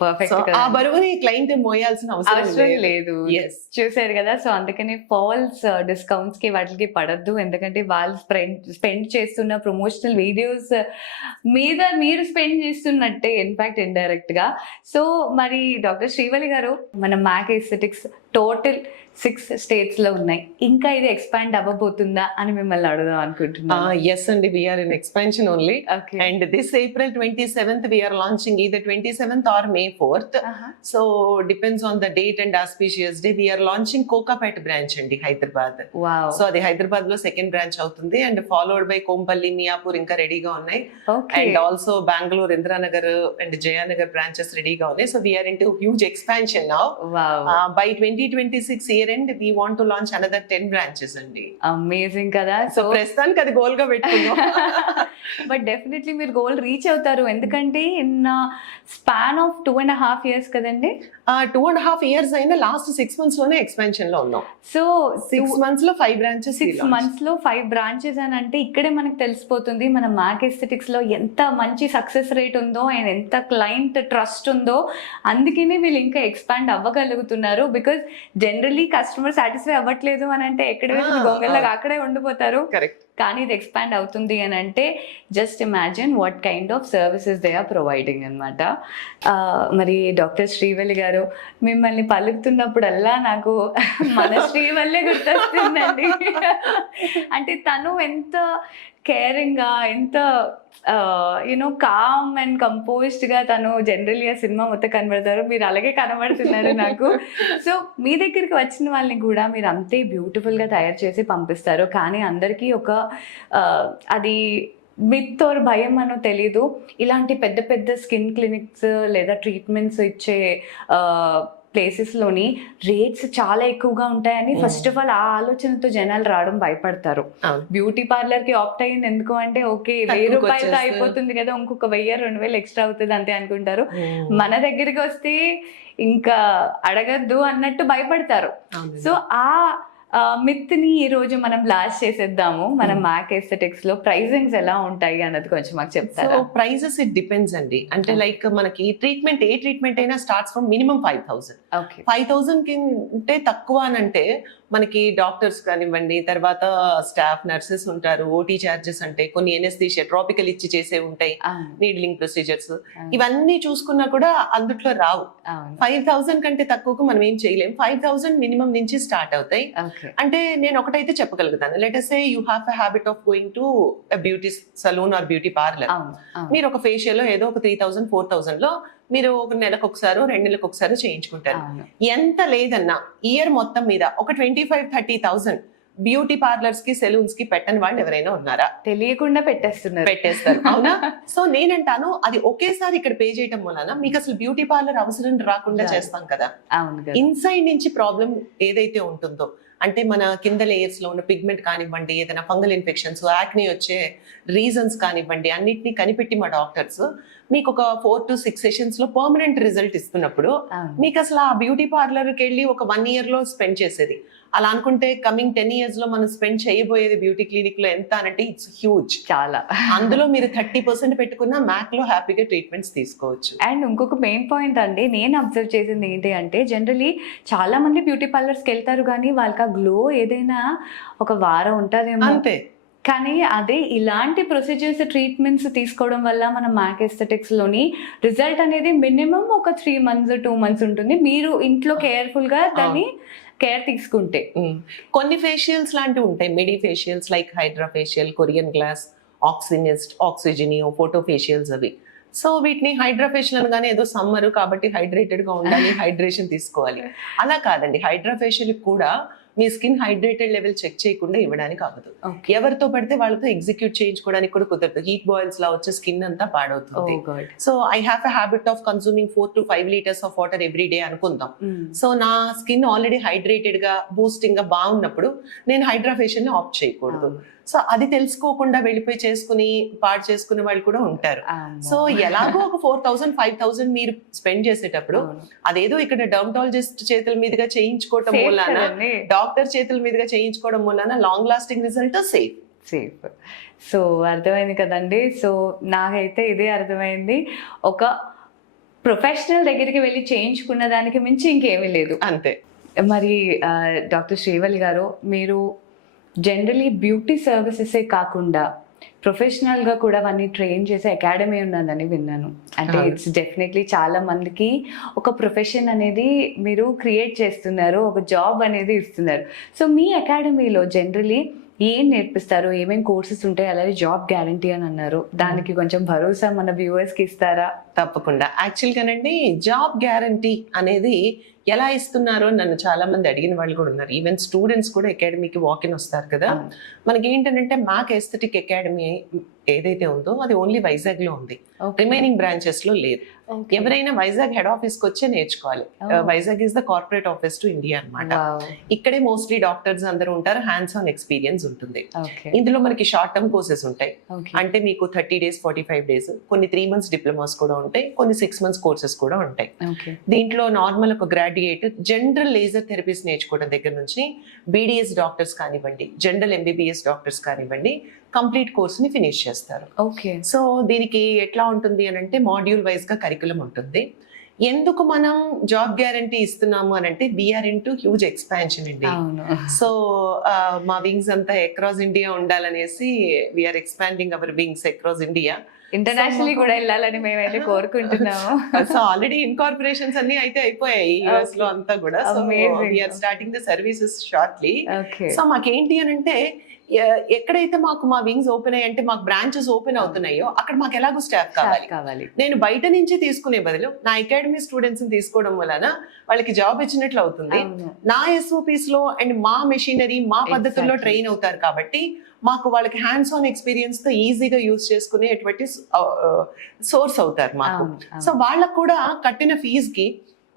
పర్ఫెక్ట్ సో కదా. ఆ బరువుని క్లయింట్ మోయాల్సిన అవసరం అవసరం లేదు. లేదు. Yes. చూసారు కదా, సో అందుకని ఫాల్స్ డిస్కౌంట్స్ కి వాటికి పడద్దు, ఎందుకంటే వాళ్ళు స్పెండ్ చేస్తున్న ప్రమోషనల్ వీడియోస్ మీద మీరు స్పెండ్ చేస్తున్నట్టే ఇన్ఫాక్ట్ ఇండైరెక్ట్ గా. సో మరి డాక్టర్ శ్రీవల్లి గారు, మన మ్యాక్ ఎస్థెటిక్స్ టోటల్ 6 states లో ఉన్నాయి, ఇంకా ఇది ఎక్స్పాండ్ అవ్వబోతుందా అని మిమ్మల్ని అడుగుదాం అనుకుంటున్నాను. Yes అండి, we are in expansion only. Okay. And this April 27th, we are launching either 27th or May 4th. So depends on the date and auspicious day. We are launching Kokapet branch అండి, హైదరాబాద్. వావ్. సో అది హైదరాబాద్ లో సెకండ్ బ్రాంచ్ అవుతుంది, and followed by Kompally, Miyapur ఇంకా రెడీగా ఉన్నాయి. Okay. And also Bengaluru, Indiranagar and Jayanagar branches రెడీగా ఉన్నాయి. So we're into huge expansion now. Wow. By 2026 year end, we want to launch another 10 branches అండి. అమేజింగ్ కదా. సో ప్రస్తుతానికి అది గోల్ గా పెట్టుకున్నాం. బట్ డెఫినెట్లీ మీరు గోల్ రీచ్ అవుతారు, ఎందుకంటే ఇన్ స్పాన్ ఆఫ్ 2.5 years కదండి. 2.5 years అయినా లాస్ట్ 6 months లోనే ఎక్స్పాన్షన్ లో ఉన్నాం. సో 6 months లో 5 branches. 6 months లో 5 branches అని అంటే ఇక్కడే మనకు తెలిసిపోతుంది మన మ్యాక్ ఎస్థెటిక్స్ లో ఎంత మంచి సక్సెస్ రేట్ ఉందో అండ్ ఎంత క్లయింట్ ట్రస్ట్ ఉందో. అందుకనే వీళ్ళు ఇంకా ఎక్స్పాండ్ అవ్వగలుగుతున్నారు, బికాస్ జనరలీ కస్టమర్ సాటిస్ఫై అవ్వట్లేదు అని అంటే ఎక్కడ గొంగల్లాగా అక్కడే ఉండిపోతారు. కరెక్ట్. కానీ ఇది ఎక్స్పాండ్ అవుతుంది అని అంటే just imagine what kind of services they are providing అనమాట. మరి డాక్టర్ శ్రీవల్లి గారు, మిమ్మల్ని పలుకుతున్నప్పుడల్లా నాకు మన శ్రీవల్లే గుర్తొస్తుందండి. అంటే తను ఎంత కేరింగ్గా, ఎంత యునో కామ్ అండ్ కంపోజ్డ్గా తను జనరల్లీ ఆ సినిమా మొత్తం కనబడతారు, మీరు అలాగే కనబడుతున్నారు నాకు. సో మీ దగ్గరికి వచ్చిన వాళ్ళని కూడా మీరు అంతే బ్యూటిఫుల్గా తయారు చేసి పంపిస్తారు, కానీ అందరికీ ఒక అది మిత్ ఆర్ భయం అనో తెలీదు. ఇలాంటి పెద్ద పెద్ద స్కిన్ క్లినిక్స్ లేదా ట్రీట్మెంట్స్ ఇచ్చే ప్లేసెస్లోని రేట్స్ చాలా ఎక్కువగా ఉంటాయని ఫస్ట్ ఆఫ్ ఆల్ ఆ ఆలోచనతో జనాలు రావడం భయపడతారు. బ్యూటీ పార్లర్కి ఆప్ట్ అయ్యింది ఎందుకు అంటే ఓకే 1000 రూపాయలతో అయిపోతుంది కదా, ఇంకొక 1000-2000 ఎక్స్ట్రా అవుతుంది అంతే అనుకుంటారు. మన దగ్గరికి వస్తే ఇంకా అడగద్దు అన్నట్టు భయపడతారు. సో ఆ మిత్ ని ఈ రోజు మనం బ్లాస్ట్ చేసేద్దాము. మన మ్యాక్ ఎస్థెటిక్స్ లో ప్రైజింగ్స్ ఎలా ఉంటాయి అన్నది కొంచెం మాకు చెప్తారా? సో ప్రైజెస్ ఇట్ డిపెండ్స్ అండి. అంటే లైక్ మనకి ఏ ట్రీట్మెంట్ అయినా స్టార్ట్స్ ఫ్రమ్ మినిమం 5,000. 5,000 కంటే తక్కువ అని అంటే మనకి డాక్టర్స్ కానివ్వండి, తర్వాత స్టాఫ్ నర్సెస్ ఉంటారు, ఓటీ చార్జెస్ అంటే కొన్ని ఎనెస్థీషియా ట్రాపికల్ ఇచ్చి చేసే ఉంటాయి, నీడ్లింగ్ ప్రొసీజర్స్, ఇవన్నీ చూసుకున్నా కూడా అందుట్లో రావు. 5,000 కంటే తక్కువకు మనం ఏం చేయలేం. 5,000 మినిమం నుంచి స్టార్ట్ అవుతాయి. అంటే నేను ఒకటైతే చెప్పగలుగుతాను, let us say you have a habit of going to beauty salon or beauty parlour. మీరు ఒక ఫేషియల్ ఏదో ఒక 3,000-4,000 లో మీరు ఒక నెలకు ఒకసారి 2 నెలలకు ఒకసారి చేయించుకుంటారు. ఎంత లేదన్నా ఇయర్ మొత్తం మీద ఒక 25,000-30,000 బ్యూటీ పార్లర్స్ కి, సెలూన్స్ కి పెట్టని వాళ్ళు ఎవరైనా ఉన్నారా? తెలియకుండా పెట్టేస్తారు, అవునా? సో నేనంటాను, అది ఒకేసారి ఇక్కడ పే చేయటం వలన మీకు అసలు బ్యూటీ పార్లర్ అవసరం రాకుండా చేస్తాం కదా. ఇన్సైడ్ నుంచి ప్రాబ్లం ఏదైతే ఉంటుందో, అంటే మన కింద లేయర్స్ లో ఉన్న పిగ్మెంట్ కానివ్వండి, ఏదైనా ఫంగల్ ఇన్ఫెక్షన్స్, యాక్ని వచ్చే రీజన్స్ కానివ్వండి, అన్నిటినీ కనిపెట్టి మా డాక్టర్స్ మీకు ఒక 4 to 6 సెషన్స్ లో పర్మనెంట్ రిజల్ట్ ఇస్తున్నప్పుడు మీకు అసలు ఆ బ్యూటీ పార్లర్కి వెళ్ళి ఒక 1 year లో స్పెండ్ చేసేది అలా అనుకుంటే కమింగ్ 10 years లో మనం స్పెండ్ చేయబోయేది బ్యూటీ క్లినిక్ లో ఎంత అంటే ఇట్స్ హ్యూజ్. చాలా. అందులో మీరు 30% పెట్టుకున్న మ్యాక్ లో హ్యాపీగా ట్రీట్మెంట్స్ తీసుకోవచ్చు. అండ్ ఇంకొక మెయిన్ పాయింట్ అండి, నేను అబ్జర్వ్ చేసింది ఏంటి అంటే జనరలీ చాలా మంది బ్యూటీ పార్లర్స్కి వెళ్తారు కానీ వాళ్ళకి ఆ గ్లో ఏదైనా ఒక వారం ఉంటుందేమో అంతే. కానీ అదే ఇలాంటి ప్రొసీజర్స్, ట్రీట్మెంట్స్ తీసుకోవడం వల్ల మన మ్యాక్ ఎస్థెటిక్స్ లోని రిజల్ట్ అనేది మినిమం ఒక 3 months 2 months ఉంటుంది, మీరు ఇంట్లో కేర్ఫుల్ గా దాన్ని కేర్ తీసుకుంటే. కొన్ని ఫేషియల్స్ లాంటివి ఉంటాయి, medi facials like hydra facial, Korean glass, ఆక్సినిస్ట్, ఆక్సిజినియో, ఫోటో ఫేషియల్స్ అవి. సో వీటిని హైడ్రా ఫేషియల్ అనగానే ఏదో సమ్మర్ కాబట్టి హైడ్రేటెడ్ గా ఉండాలి, హైడ్రేషన్ తీసుకోవాలి, అలా కాదండి. హైడ్రా ఫేషియల్ కూడా మీ స్కిన్ హైడ్రేటెడ్ లెవెల్ చెక్ చేయకుండా ఇవ్వడానికి అవ్వదు. ఎవరితో పడితే వాళ్ళతో ఎగ్జిక్యూట్ చేయించుకోవడానికి కూడా కుదరదు. హీట్ బాయిల్స్ లా వచ్చే స్కిన్ అంతా పాడవుతుంది. So I have a habit of consuming 4 to 5 liters of water every day అనుకుందాం. సో నా స్కిన్ ఆల్రెడీ హైడ్రేటెడ్ గా, బూస్టింగ్ గా బాగున్నప్పుడు నేను హైడ్రా ఫేషియల్ ని ఆప్ట్ చేయకూడదు. సో అది తెలుసుకోకుండా వెళ్ళిపోయి చేసుకుని పాడు చేసుకునే వాళ్ళు కూడా ఉంటారు. సో ఎలాగో ఒక 4,000-5,000 మీరు స్పెండ్ చేసేటప్పుడు అదేదో ఇక్కడ డర్మటాలజిస్ట్ చేతుల మీదుగా చేయించుకోవటం మూలాన, డాక్టర్ చేతుల మీదుగా చేయించుకోవడం మూలాన long lasting result safe. So అర్థమైంది కదండి. సో నాకైతే ఇదే అర్థమైంది, ఒక ప్రొఫెషనల్ దగ్గరికి వెళ్ళి చేయించుకున్న దానికి మించి ఇంకేమీ లేదు. అంతే. మరి డాక్టర్ శ్రీవల్లి గారు, మీరు జనరలీ బ్యూటీ సర్వీసెసే కాకుండా ప్రొఫెషనల్గా కూడా అవన్నీ ట్రైన్ చేసే అకాడమీ ఉన్నదని విన్నాను. అంటే ఇట్స్ డెఫినెట్లీ చాలా మందికి ఒక ప్రొఫెషన్ అనేది మీరు క్రియేట్ చేస్తున్నారు, ఒక జాబ్ అనేది ఇస్తున్నారు. సో మీ అకాడమీలో జనరలీ ఏం నేర్పిస్తారు, ఏమేం కోర్సెస్ ఉంటాయి, అలాగే జాబ్ గ్యారంటీ అని అన్నారు, దానికి కొంచెం భరోసా మన వ్యూవర్స్కి ఇస్తారా? తప్పకుండా. యాక్చువల్గానండి, జాబ్ గ్యారంటీ అనేది ఎలా ఇస్తున్నారో నన్ను చాలా మంది అడిగిన వాళ్ళు కూడా ఉన్నారు. ఈవెన్ స్టూడెంట్స్ కూడా అకాడమీకి వాకిన్ వస్తారు కదా. మనకి ఏంటంటే మ్యాక్ ఎస్థెటిక్ అకాడమీ ఏదైతే ఉందో అది ఓన్లీ వైజాగ్ లో ఉంది, రిమైనింగ్ బ్రాంచెస్ లో లేదు. ఎవరైనా వైజాగ్ హెడ్ ఆఫీస్ కి వచ్చే నేర్చుకోవాలి. Vizag is the corporate office to India అన్నమాట. ఇక్కడే మోస్ట్లీ డాక్టర్స్ అందరూ ఉంటారు, హ్యాండ్స్ ఆన్ ఎక్స్పీరియన్స్ ఉంటుంది. ఇందులో మనకి షార్ట్ టర్మ్ కోర్సెస్ ఉంటాయి. అంటే మీకు 30 days 45 days, కొన్ని 3 months డిప్లొమాస్ కూడా ఉంటాయి, కొన్ని 6 months కోర్సెస్ కూడా ఉంటాయి. దీంట్లో నార్మల్ ఒక గ్రాడ్యుయేట్ జనరల్ లేజర్ థెరపీస్ నేర్చుకోవడం దగ్గర నుంచి BDS డాక్టర్స్ కానివ్వండి, జనరల్ MBBS డాక్టర్స్ కానివ్వండి, కంప్లీట్ కోర్స్ ని ఫినిష్ చేస్తారు. సో దీనికి ఎట్లా ఉంటుంది అని అంటే మాడ్యూల్ వైజ్ గా కరికులం ఉంటుంది. ఎందుకు మనం జాబ్ గ్యారంటీ ఇస్తున్నాము అని అంటే వీఆర్ ఇంటూ హ్యూజ్ ఎక్స్పాన్షన్ అండి. సో మా వింగ్స్ అంతా అక్రాస్ ఇండియా ఉండాలనేసి we're expanding our wings across India. International కూడా వెళ్ళాలని మేమైతే కోరుకుంటున్నాము. సో ఆల్రెడీ ఇన్కార్పొరేషన్స్ అన్ని అయితే అయిపోయాయి US లో అంతా కూడా. So we're starting the services shortly. So మాకేంటి అని అంటే ఎక్కడైతే మాకు మా వింగ్స్ ఓపెన్ అయ్యి అంటే మాకు బ్రాంచెస్ ఓపెన్ అవుతున్నాయో అక్కడ మాకు ఎలాగో స్టాఫ్ కావాలి. నేను బయట నుంచి తీసుకునే బదులు నా అకాడమీ స్టూడెంట్స్ తీసుకోవడం వలన వాళ్ళకి జాబ్ ఇచ్చినట్లు అవుతుంది. నా SOPs లో అండ్ మా మెషినరీ మా పద్ధతుల్లో ట్రైన్ అవుతారు కాబట్టి మాకు వాళ్ళకి హ్యాండ్స్ ఆన్ ఎక్స్పీరియన్స్ తో ఈజీగా యూజ్ చేసుకునేటువంటి సోర్స్ అవుతారు మాకు. సో వాళ్ళకు కూడా కట్టిన ఫీజ్ కి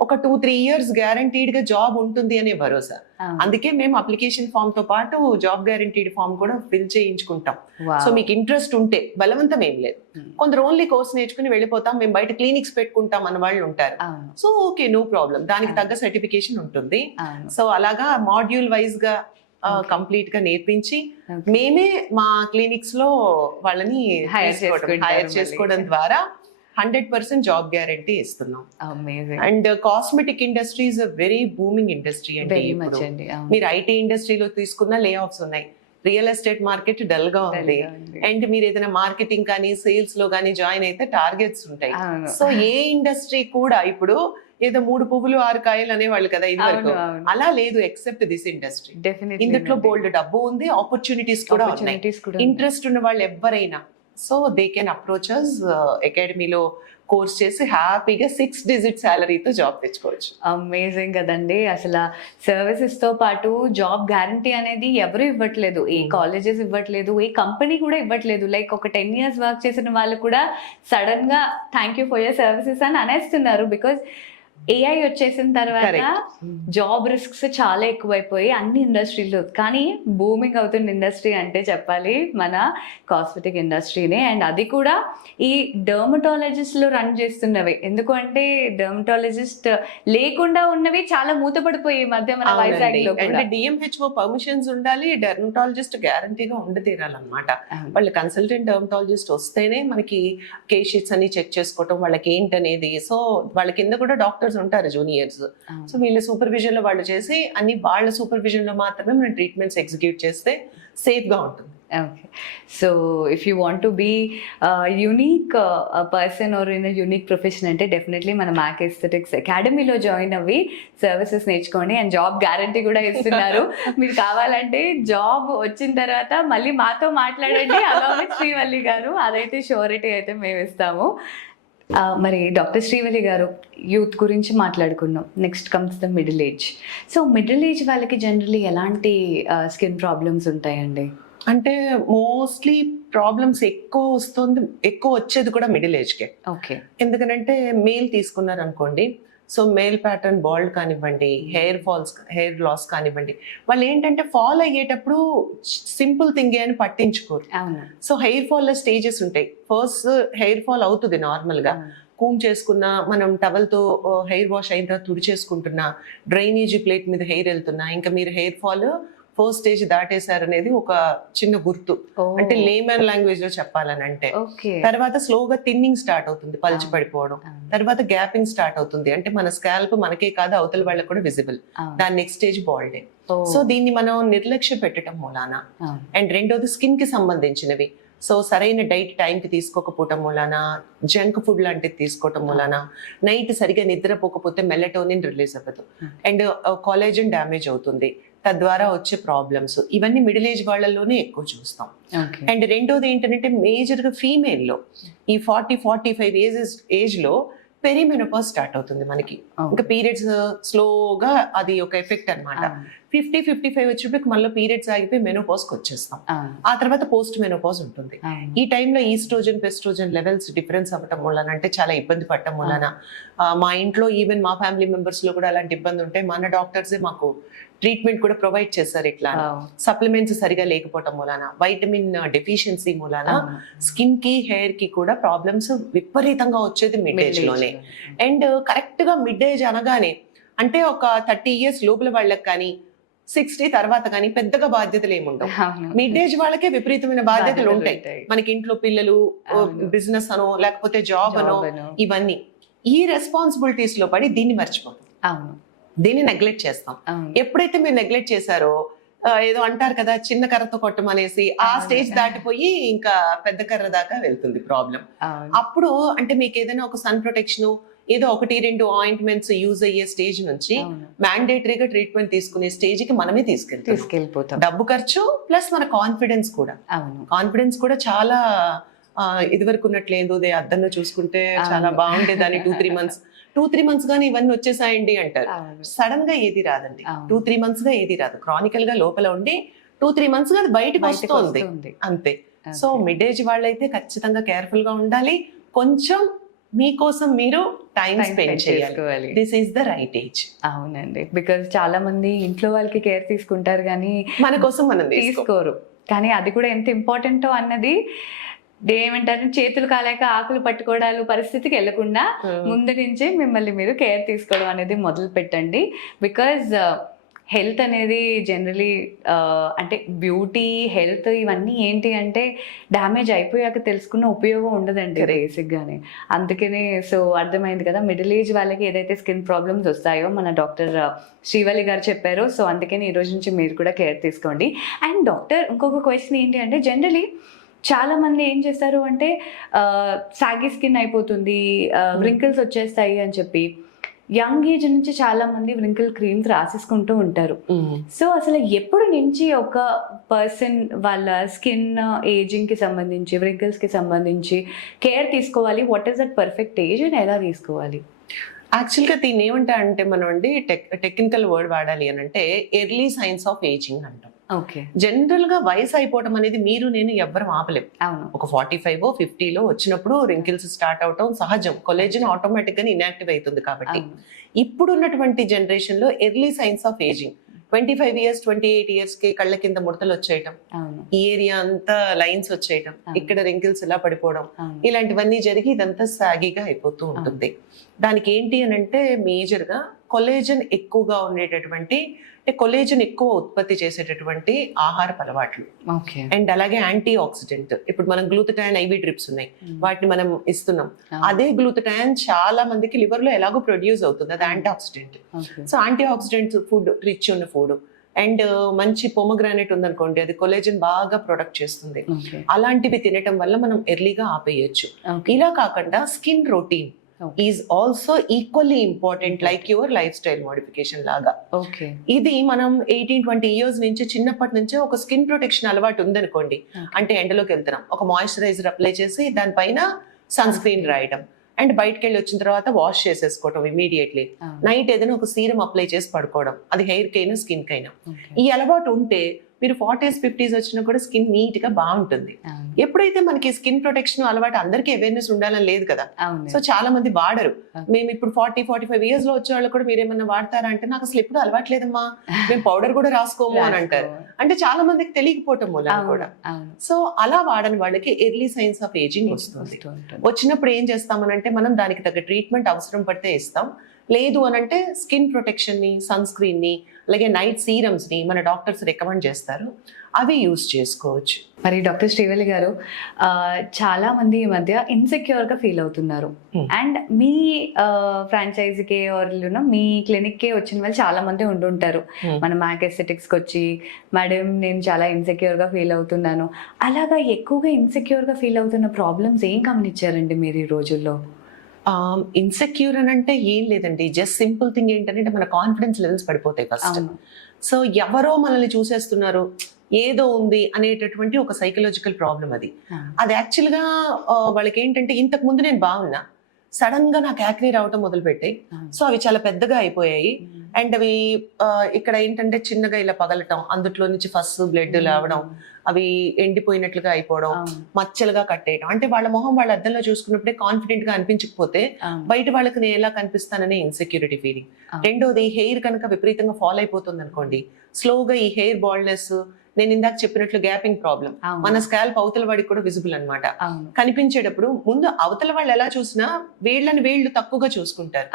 ఒక 2-3 years గ్యారంటీడ్ గా జాబ్ ఉంటుంది అనే భరోసా. అందుకే మేము అప్లికేషన్ ఫామ్ తో పాటు జాబ్ గ్యారంటీడ్ ఫామ్ కూడా ఫిల్ చేయించుకుంటాం. సో మీకు ఇంట్రెస్ట్ ఉంటే, బలవంతం ఏం లేదు. కొందరు ఓన్లీ కోర్స్ నేర్చుకుని వెళ్ళిపోతాం, మేము బయట క్లినిక్స్ పెట్టుకుంటాం అన్న వాళ్ళు ఉంటారు. సో ఓకే, నో ప్రాబ్లం, దానికి తగ్గ సర్టిఫికేషన్ ఉంటుంది. సో అలాగా మాడ్యూల్ వైజ్ గా కంప్లీట్ గా నేర్పించి మేమే మా క్లినిక్స్ లో వాళ్ళని హైర్ చేసుకోవడం ద్వారా 100% జాబ్ గ్యారంటీ ఇస్తున్నాం. And cosmetic industry is a very booming industry అండి. మీరు IT ఇండస్ట్రీలో తీసుకున్న లే ఆఫ్స్ ఉన్నాయి, రియల్ ఎస్టేట్ మార్కెట్ డల్ గా ఉంది, అండ్ మీరు ఏదైనా మార్కెటింగ్ కానీ సేల్స్ లో కానీ జాయిన్ అయితే టార్గెట్స్ ఉంటాయి. సో ఏ ఇండస్ట్రీ కూడా ఇప్పుడు ఏదో 3 పువ్వులు 6 కాయలు అనేవాళ్ళు కదా ఇది వరకు, అలా లేదు ఎక్సెప్ట్ దిస్ ఇండస్ట్రీ. ఇందులో బోల్డ్ డబ్బు ఉంది, ఆపర్చునిటీస్ కూడా ఉన్నాయి. ఇంట్రెస్ట్ ఉన్న వాళ్ళు ఎవరైనా so they can approach us. అకాడమీలో కోర్స్ చేసి హ్యాపీగా 6 digit శాలరీతో జాబ్ తెచ్చుకోవచ్చు. అమేజింగ్ కదండి. అసలు సర్వీసెస్ తో పాటు జాబ్ గ్యారంటీ అనేది ఎవరు ఇవ్వట్లేదు, ఏ కాలేజెస్ ఇవ్వట్లేదు, ఏ కంపెనీ కూడా ఇవ్వట్లేదు. లైక్ ఒక 10 years వర్క్ చేసిన వాళ్ళు కూడా సడన్ గా thank you for your services అని అనేస్తున్నారు. బికాస్ AI వచ్చేసిన తర్వాత జాబ్ రిస్క్స్ చాలా ఎక్కువైపోయి అన్ని ఇండస్ట్రీలో, కానీ బూమింగ్ అవుతున్న ఇండస్ట్రీ అంటే చెప్పాలి మన కాస్మెటిక్ ఇండస్ట్రీనే. అండ్ అది కూడా ఈ డర్మటాలజిస్ట్లో రన్ చేస్తున్నవి. ఎందుకు అంటే డర్మటాలజిస్ట్ లేకుండా ఉన్నవి చాలా మూతపడిపోయి మధ్య మన వైజాగ్లో. DMHO పర్మిషన్స్ ఉండాలి, డర్మటాలజిస్ట్ గ్యారంటీగా ఉండి తీరాలన్నమాట. వాళ్ళు కన్సల్టెంట్ డర్మటాలజిస్ట్ వస్తేనే మనకి కేస్ షీట్స్ అన్ని చెక్ చేసుకోవటం వాళ్ళకి ఏంటనేది. సో వాళ్ళ కింద కూడా డాక్టర్స్ ఉంటారు జూనియర్స్. సో వీళ్ళ సూపర్విజన్ లో వాళ్ళు చేసి అన్ని వాళ్ళ సూపర్విజన్ లో మాత్రమే మనం ట్రీట్మెంట్స్ ఎగ్జిక్యూట్ చేస్తే సేఫ్ గా ఉంటుంది. Okay, so if you want to be a unique person or in a unique profession అంటే డెఫినెట్లీ మన మ్యాక్ ఎస్థెటిక్స్ అకాడమీలో జాయిన్ అవ్వి సర్వీసెస్ నేర్చుకోండి. అండ్ జాబ్ గ్యారంటీ కూడా ఇస్తున్నారు. మీరు కావాలంటే జాబ్ వచ్చిన తర్వాత మళ్ళీ మాతో మాట్లాడండి అలాగే శ్రీవల్లి గారు, అదైతే షూరిటీ అయితే మేము ఇస్తాము. మరి డాక్టర్ శ్రీవల్లి గారు, యూత్ గురించి మాట్లాడుకున్నాం, next comes the middle age. So middle age వాళ్ళకి జనరలీ ఎలాంటి స్కిన్ ప్రాబ్లమ్స్ ఉంటాయండి? అంటే మోస్ట్లీ ప్రాబ్లమ్స్ ఎక్కువ వచ్చేది కూడా మిడిల్ ఏజ్కే. ఓకే. ఎందుకంటే మేల్ తీసుకున్నారు అనుకోండి, సో మేల్ ప్యాటర్న్ బాల్డ్ కానివ్వండి, హెయిర్ లాస్ కానివ్వండి, వాళ్ళు ఏంటంటే ఫాల్ అయ్యేటప్పుడు సింపుల్ థింగే అని పట్టించుకోరు. సో హెయిర్ ఫాల్ స్టేజెస్ ఉంటాయి. ఫస్ట్ హెయిర్ ఫాల్ అవుతుంది నార్మల్ గా, కూమ్ చేసుకున్నా, మనం టవల్తో హెయిర్ వాష్ అయిన తర్వాత తుడిచేసుకుంటున్నా, డ్రైనేజీ ప్లేట్ మీద హెయిర్ వెళ్తున్నా, ఇంకా మీరు హెయిర్ ఫాల్ ఫస్ట్ స్టేజ్ దాటేశారు అనేది ఒక చిన్న గుర్తు. అంటే లేమన్ లాంగ్వేజ్ లో చెప్పాలని అంటే ఓకే. తర్వాత స్లోగా థిన్నింగ్ స్టార్ట్ అవుతుంది, పల్చి పడిపోవడం. తర్వాత గ్యాపింగ్ స్టార్ట్ అవుతుంది, అంటే మన స్కాల్ప్ మనకే కాదు అవతల వాళ్ళకి కూడా విజిబుల్. దాని నెక్స్ట్ స్టేజ్ బాల్డే. సో దీన్ని మనం నిర్లక్ష్య పెట్టడం మూలాన. అండ్ రెండోది స్కిన్ కి సంబంధించినవి. సో సరైన డైట్ టైంకి తీసుకోకపోవటం మూలాన, జంక్ ఫుడ్ లాంటిది తీసుకోవటం మూలాన, నైట్ సరిగా నిద్రపోకపోతే మెలటోనిన్ రిలీజ్ అవ్వదు, అండ్ కాలేజన్ డ్యామేజ్ అవుతుంది, తద్వారా వచ్చే ప్రాబ్లమ్స్ ఇవన్నీ మిడిల్ ఏజ్ వాళ్ళలోనే ఎక్కువ చూస్తాం. అండ్ రెండోది ఏంటంటే మేజర్ గా ఫీమేల్ లో ఈ 40-45 ఏజ్ లో పెరిమెనోపాజ్ స్టార్ట్ అవుతుంది మనకి. ఇంకా పీరియడ్స్ స్లోగా అది ఒక ఎఫెక్ట్ అన్నమాట. 50-55 వచ్చేప్పటికి మళ్ళీ పీరియడ్స్ ఆగిపోయి మెనోపాజ్కి వచ్చేస్తాం. ఆ తర్వాత పోస్ట్ మెనోపాజ్ ఉంటుంది. ఈ టైంలో ఈస్ట్రోజన్ పెస్ట్రోజన్ లెవెల్స్ డిఫరెన్స్ అవ్వటం వలన, అంటే చాలా ఇబ్బంది పడటం వలన, మా ఇంట్లో ఈవెన్ మా ఫ్యామిలీ మెంబర్స్ లో కూడా అలాంటి ఇబ్బంది ఉంటే మన డాక్టర్సే మాకు ట్రీట్మెంట్ కూడా ప్రొవైడ్ చేస్తారు. ఇట్లా సప్లిమెంట్స్ సరిగా లేకపోవటం మూలాన, వైటమిన్ డెఫిషియన్సీ మూలాన స్కిన్ కి హెయిర్ కి కూడా ప్రాబ్లమ్స్ విపరీతంగా వచ్చేది మిడ్ ఏజ్ లోనే. అండ్ కరెక్ట్ గా మిడ్ ఏజ్ అనగానే, అంటే ఒక 30 years లోపల వాళ్ళకి కానీ 60 తర్వాత కానీ పెద్దగా బాధ్యతలు ఏముండవు. మిడ్ ఏజ్ వాళ్ళకే విపరీతమైన బాధ్యతలు ఉంటాయి. మనకి ఇంట్లో పిల్లలు, బిజినెస్ అనో లేకపోతే జాబ్ అనో, ఇవన్నీ ఈ రెస్పాన్సిబిలిటీస్ లో పడి దీన్ని మర్చిపోతాం, దీన్ని నెగ్లెక్ట్ చేస్తాం. ఎప్పుడైతే మీరు నెగ్లెక్ట్ చేశారో, ఏదో అంటారు కదా చిన్న కర్రతో కొట్టమనేసి, ఆ స్టేజ్ దాటిపోయి ఇంకా పెద్ద కర్ర దాకా వెళ్తుంది ప్రాబ్లం. అప్పుడు అంటే మీకు ఏదైనా ఒక సన్ ప్రొటెక్షన్, ఏదో 1-2 ఆయింట్మెంట్స్ యూజ్ అయ్యే స్టేజ్ నుంచి మ్యాండేటరీగా ట్రీట్మెంట్ తీసుకునే స్టేజ్ కి మనమే తీసుకెళ్తాం. డబ్బు ఖర్చు ప్లస్ మన కాన్ఫిడెన్స్ కూడా చాలా ఇదివరకు ఉన్నట్లేదు. అద్దంలో చూసుకుంటే చాలా బాగుండేదాన్ని 2-3 months గానీ ఇవన్నీ వచ్చేసాయండి అంటారు. సడన్ గా ఏది రాదండి. 2-3 months గా ఏది రాదు. క్రానికల్ గా లోపల ఉండి 2-3 months గా అది బయటకు వస్తుంది అంతే. సో మిడ్ ఏజ్ వాళ్ళైతే ఖచ్చితంగా కేర్ఫుల్ గా ఉండాలి. కొంచెం మీకోసం మీరు టైం స్పెండ్ చేయాలి. This is the right age. అవునండి, బికాజ్ చాలా మంది ఇంట్లో వాళ్ళకి కేర్ తీసుకుంటారు కానీ మన కోసం మనం తీసుకోరు. కానీ అది కూడా ఎంత ఇంపార్టెంటో అన్నది ఏమంటారు, చేతులు కాలేక ఆకులు పట్టుకోవడాలు పరిస్థితికి వెళ్లకుండా ముందు నుంచే మిమ్మల్ని మీరు కేర్ తీసుకోవడం అనేది మొదలు పెట్టండి. బికాజ్ హెల్త్ అనేది జనరలీ అంటే బ్యూటీ, హెల్త్ ఇవన్నీ ఏంటి అంటే డ్యామేజ్ అయిపోయాక తెలుసుకున్న ఉపయోగం ఉండదండి బేసిక్గానే. అందుకనే సో అర్థమైంది కదా, మిడిల్ ఏజ్ వాళ్ళకి ఏదైతే స్కిన్ ప్రాబ్లమ్స్ వస్తాయో మన డాక్టర్ శ్రీవల్లి గారు చెప్పారో. సో అందుకని ఈ రోజు నుంచి మీరు కూడా కేర్ తీసుకోండి. అండ్ డాక్టర్, ఇంకొక క్వశ్చన్ ఏంటి అంటే, జనరలీ చాలా మంది ఏం చేస్తారు అంటే సాగి స్కిన్ అయిపోతుంది, వ్రింకిల్స్ వచ్చేస్తాయి అని చెప్పి యంగ్ ఏజ్ నుంచి చాలా మంది వ్రింకిల్ క్రీమ్స్ రాసేసుకుంటూ ఉంటారు. సో అసలు ఎప్పుడు నుంచి ఒక పర్సన్ వాళ్ళ స్కిన్ ఏజింగ్ కి సంబంధించి, వ్రింకిల్స్ కి సంబంధించి కేర్ తీసుకోవాలి? What is that perfect age and ఎలా తీసుకోవాలి? యాక్చువల్గా దీన్ని ఏమంటా అంటే మనం అండి టెక్నికల్ వర్డ్ వాడాలి అని అంటే ఎర్లీ సైన్స్ ఆఫ్ ఏజింగ్ అంటాం. జనరల్ గా వయసు అయిపోవటం అనేది మీరు నేను ఎవ్వరు ఆపలేం. ఒక 45-50 వచ్చినప్పుడు రింకిల్స్ స్టార్ట్ అవటం సహజం. కొలేజన్ ఆటోమేటిక్ గా ఇన్యాక్టివ్ అవుతుంది. కాబట్టి ఇప్పుడు ఉన్నటువంటి జనరేషన్ లో early science of ageing 25 years 28 years కి కళ్ళ కింద ముడతలు వచ్చేయటం, ఈ ఏరియా అంతా లైన్స్ వచ్చేయటం, ఇక్కడ రింకిల్స్ ఇలా పడిపోవడం, ఇలాంటివన్నీ జరిగి ఇదంతా సాగిగా అయిపోతూ ఉంటుంది. దానికి ఏంటి అని అంటే మేజర్ గా కొలేజన్ ఎక్కువగా ఉండేటటువంటి, కొలేజన్ ఎక్కువ ఉత్పత్తి చేసేటటువంటి ఆహారపు అలవాట్లు, అండ్ అలాగే యాంటీ ఆక్సిడెంట్. ఇప్పుడు మనం గ్లూటథయాన్ ఐవి డ్రిప్స్ ఉన్నాయి, వాటిని మనం ఇస్తున్నాం. అదే గ్లూటథయాన్ చాలా మందికి లివర్ లో ఎలాగో ప్రొడ్యూస్ అవుతుంది, అది anti oxidant. So anti oxidant food, rich ఉన్న ఫుడ్, అండ్ మంచి పొమగ్రానైట్ ఉందనుకోండి, అది కొలేజన్ బాగా ప్రొడక్ట్ చేస్తుంది. అలాంటివి తినటం వల్ల మనం ఎర్లీగా ఆపేయచ్చు. ఇలా కాకుండా skin routine is also equally important like your life style modification లాగా. ఇది మనం 18-20 years నుంచి చిన్నప్పటి నుంచే ఒక స్కిన్ ప్రొటెక్షన్ అలవాటు ఉందనుకోండి, అంటే ఎండలోకి వెళ్తున్నాం, ఒక మాయిశ్చరైజర్ అప్లై చేసి దానిపైన సన్ స్క్రీన్ రాయడం, అండ్ బయటకు వెళ్ళి వచ్చిన తర్వాత వాష్ చేసేసుకోవడం ఇమీడియట్లీ. నైట్ ఏదైనా ఒక సీరం అప్లై చేసి పడుకోవడం, అది హెయిర్ కైనా స్కిన్ కైనా. ఈ అలవాటు ఉంటే మీరు 40s 50s వచ్చినా కూడా స్కిన్ నీట్ గా బాగుంటుంది. ఎప్పుడైతే మనకి స్కిన్ ప్రొటెక్షన్ అలవాటు, అందరికీ అవేర్నెస్ ఉండాలని లేదు కదా, సో చాలా మంది వాడరు. మేము ఇప్పుడు 40-45 years లో వచ్చే వాళ్ళు కూడా మీరేమన్నా వాడతారా అంటే, నాకు అసలు ఎప్పుడు అలవాట్లేదమ్మా, మేము పౌడర్ కూడా రాసుకోము అని అంటారు. అంటే చాలా మందికి తెలియకపోవటం మూలం కూడా. సో అలా వాడని వాళ్ళకి ఎర్లీ సైన్స్ ఆఫ్ ఏజింగ్ వస్తుంది. వచ్చినప్పుడు ఏం చేస్తామనంటే, మనం దానికి తగ్గ ట్రీట్మెంట్ అవసరం పడితే ఇస్తాం. లేదు అనంటే స్కిన్ ప్రొటెక్షన్ ని, సన్ స్క్రీన్ ని, అలాగే నైట్ సీరమ్స్ ని మన డాక్టర్స్ రికమెండ్ చేస్తారు, అవి యూజ్ చేసుకోవచ్చు. మరి డాక్టర్ శ్రీవల్లి గారు, చాలా మంది ఈ మధ్య ఇన్సెక్యూర్ గా ఫీల్ అవుతున్నారు. అండ్ మీ ఫ్రాంచైజీకే మీ క్లినిక్ కే వచ్చిన వాళ్ళు చాలా మంది ఉండుంటారు. మన మ్యాక్ ఎస్థెటిక్స్ కి వచ్చి, మేడం నేను చాలా ఇన్సెక్యూర్ గా ఫీల్ అవుతున్నాను, అలాగా ఎక్కువగా ఇన్సెక్యూర్ గా ఫీల్ అవుతున్న ప్రాబ్లమ్స్ ఏం గమనించారండి మీరు ఈ రోజుల్లో? ఇన్సెక్యూర్ అని అంటే ఏం లేదండి, జస్ట్ సింపుల్ థింగ్ ఏంటంటే మన కాన్ఫిడెన్స్ లెవెల్స్ పడిపోతాయి ఫస్ట్. సో ఎవరో మనల్ని చూసేస్తున్నారు, ఏదో ఉంది అనేటటువంటి ఒక సైకలాజికల్ ప్రాబ్లం అది. అది యాక్చువల్గా వాళ్ళకి ఏంటంటే ఇంతకు ముందు నేను బాగున్నా, సడన్ గా నాకు యాక్నీ రావటం మొదలుపెట్టాయి. సో అవి చాలా పెద్దగా అయిపోయాయి. అండ్ అవి ఇక్కడ ఏంటంటే చిన్నగా ఇలా పగలటం, అందులో నుంచి ఫస్ట్ బ్లడ్ రావడం, అవి ఎండిపోయినట్లుగా అయిపోవడం, మచ్చలుగా కట్టేయడం. అంటే వాళ్ళ మొహం వాళ్ళ అద్దంలో చూసుకున్నప్పుడే కాన్ఫిడెంట్ గా అనిపించకపోతే బయట వాళ్ళకి నేను ఎలా కనిపిస్తాననే ఇన్సెక్యూరిటీ ఫీలింగ్. రెండోది, హెయిర్ కనుక విపరీతంగా ఫాల్ అయిపోతుంది అనుకోండి, స్లోగా ఈ హెయిర్ బాల్డ్నెస్, నేను ఇందాక చెప్పినట్లు గ్యాపింగ్ ప్రాబ్లం, మన స్కాల్ప్ అవతల వాడికి కూడా విజిబుల్ అన్నమాట. కనిపించేటప్పుడు ముందు అవతల వాళ్ళు ఎలా చూసినా వీళ్ళు తక్కువగా చూసుకుంటారు.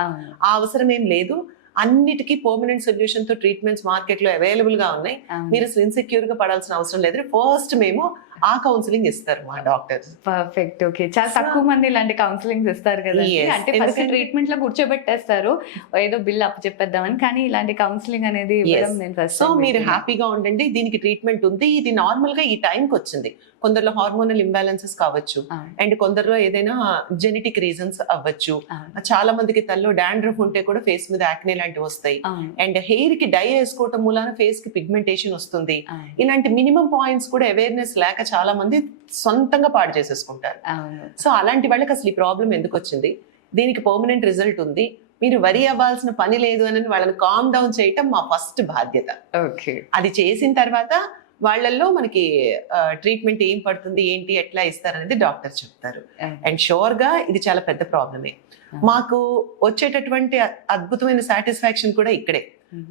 ఆ అవసరం ఏం లేదు. అన్నిటికీ పర్మనెంట్ సొల్యూషన్ తో ట్రీట్మెంట్స్ మార్కెట్ లో అవైలబుల్ గా ఉన్నాయి. మీరు అసలు ఇన్సెక్యూర్ గా పడాల్సిన అవసరం లేదు. ఫస్ట్ మేము ఆ కౌన్సిలింగ్ ఇస్తారు మా డాక్టర్స్. పర్ఫెక్ట్. ఓకే, చాలా తక్కువ మంది ఇలాంటి కౌన్సిలింగ్ ఇస్తారు కదా. అంటే ఫస్ట్ ట్రీట్మెంట్ లో కూర్చోబెట్టేస్తారు, ఏదో బిల్ అప్పు చెప్పేద్దామని, కానీ ఇలాంటి కౌన్సిలింగ్ అనేది ఇవ్వడం నేను ఫస్ట్. సో మీరు హ్యాపీగా ఉండండి, దీనికి ట్రీట్మెంట్ ఉంది. ఇది నార్మల్ గా ఈ టైంకి వచ్చింది. కొందరిలో హార్మోనల్ ఇంబ్యాలెన్సెస్ కావచ్చు, అండ్ కొందరిలో ఏదైనా జెనెటిక్ రీజన్స్ అవ్వచ్చు. చాలా మందికి తల్లో డాండ్రఫ్ ఉంటే కూడా ఫేస్ మీద యాక్నే లాంటివి వస్తాయి. అండ్ హెయిర్ కి డై వేసుకోవటం మూలాన ఫేస్ కి పిగ్మెంటేషన్ వస్తుంది. ఇలాంటి మినిమం పాయింట్స్ కూడా అవేర్నెస్ లేక చాలా మంది సొంతంగా పాడు చేసేసుకుంటారు. సో అలాంటి వాళ్ళకి అసలు ఈ ప్రాబ్లం ఎందుకు వచ్చింది, దీనికి పర్మనెంట్ రిజల్ట్ ఉంది, మీరు వరి అవ్వాల్సిన పని లేదు అని వాళ్ళని కామ్ డౌన్ చేయటం మా ఫస్ట్ బాధ్యత. అది చేసిన తర్వాత వాళ్ళల్లో మనకి ట్రీట్మెంట్ ఏం పడుతుంది, ఏంటి, ఎట్లా ఇస్తారనేది డాక్టర్ చెప్తారు. అండ్ షూర్ గా ఇది చాలా పెద్ద ప్రాబ్లమే. మాకు వచ్చేటటువంటి అద్భుతమైన సాటిస్ఫాక్షన్ కూడా ఇక్కడే.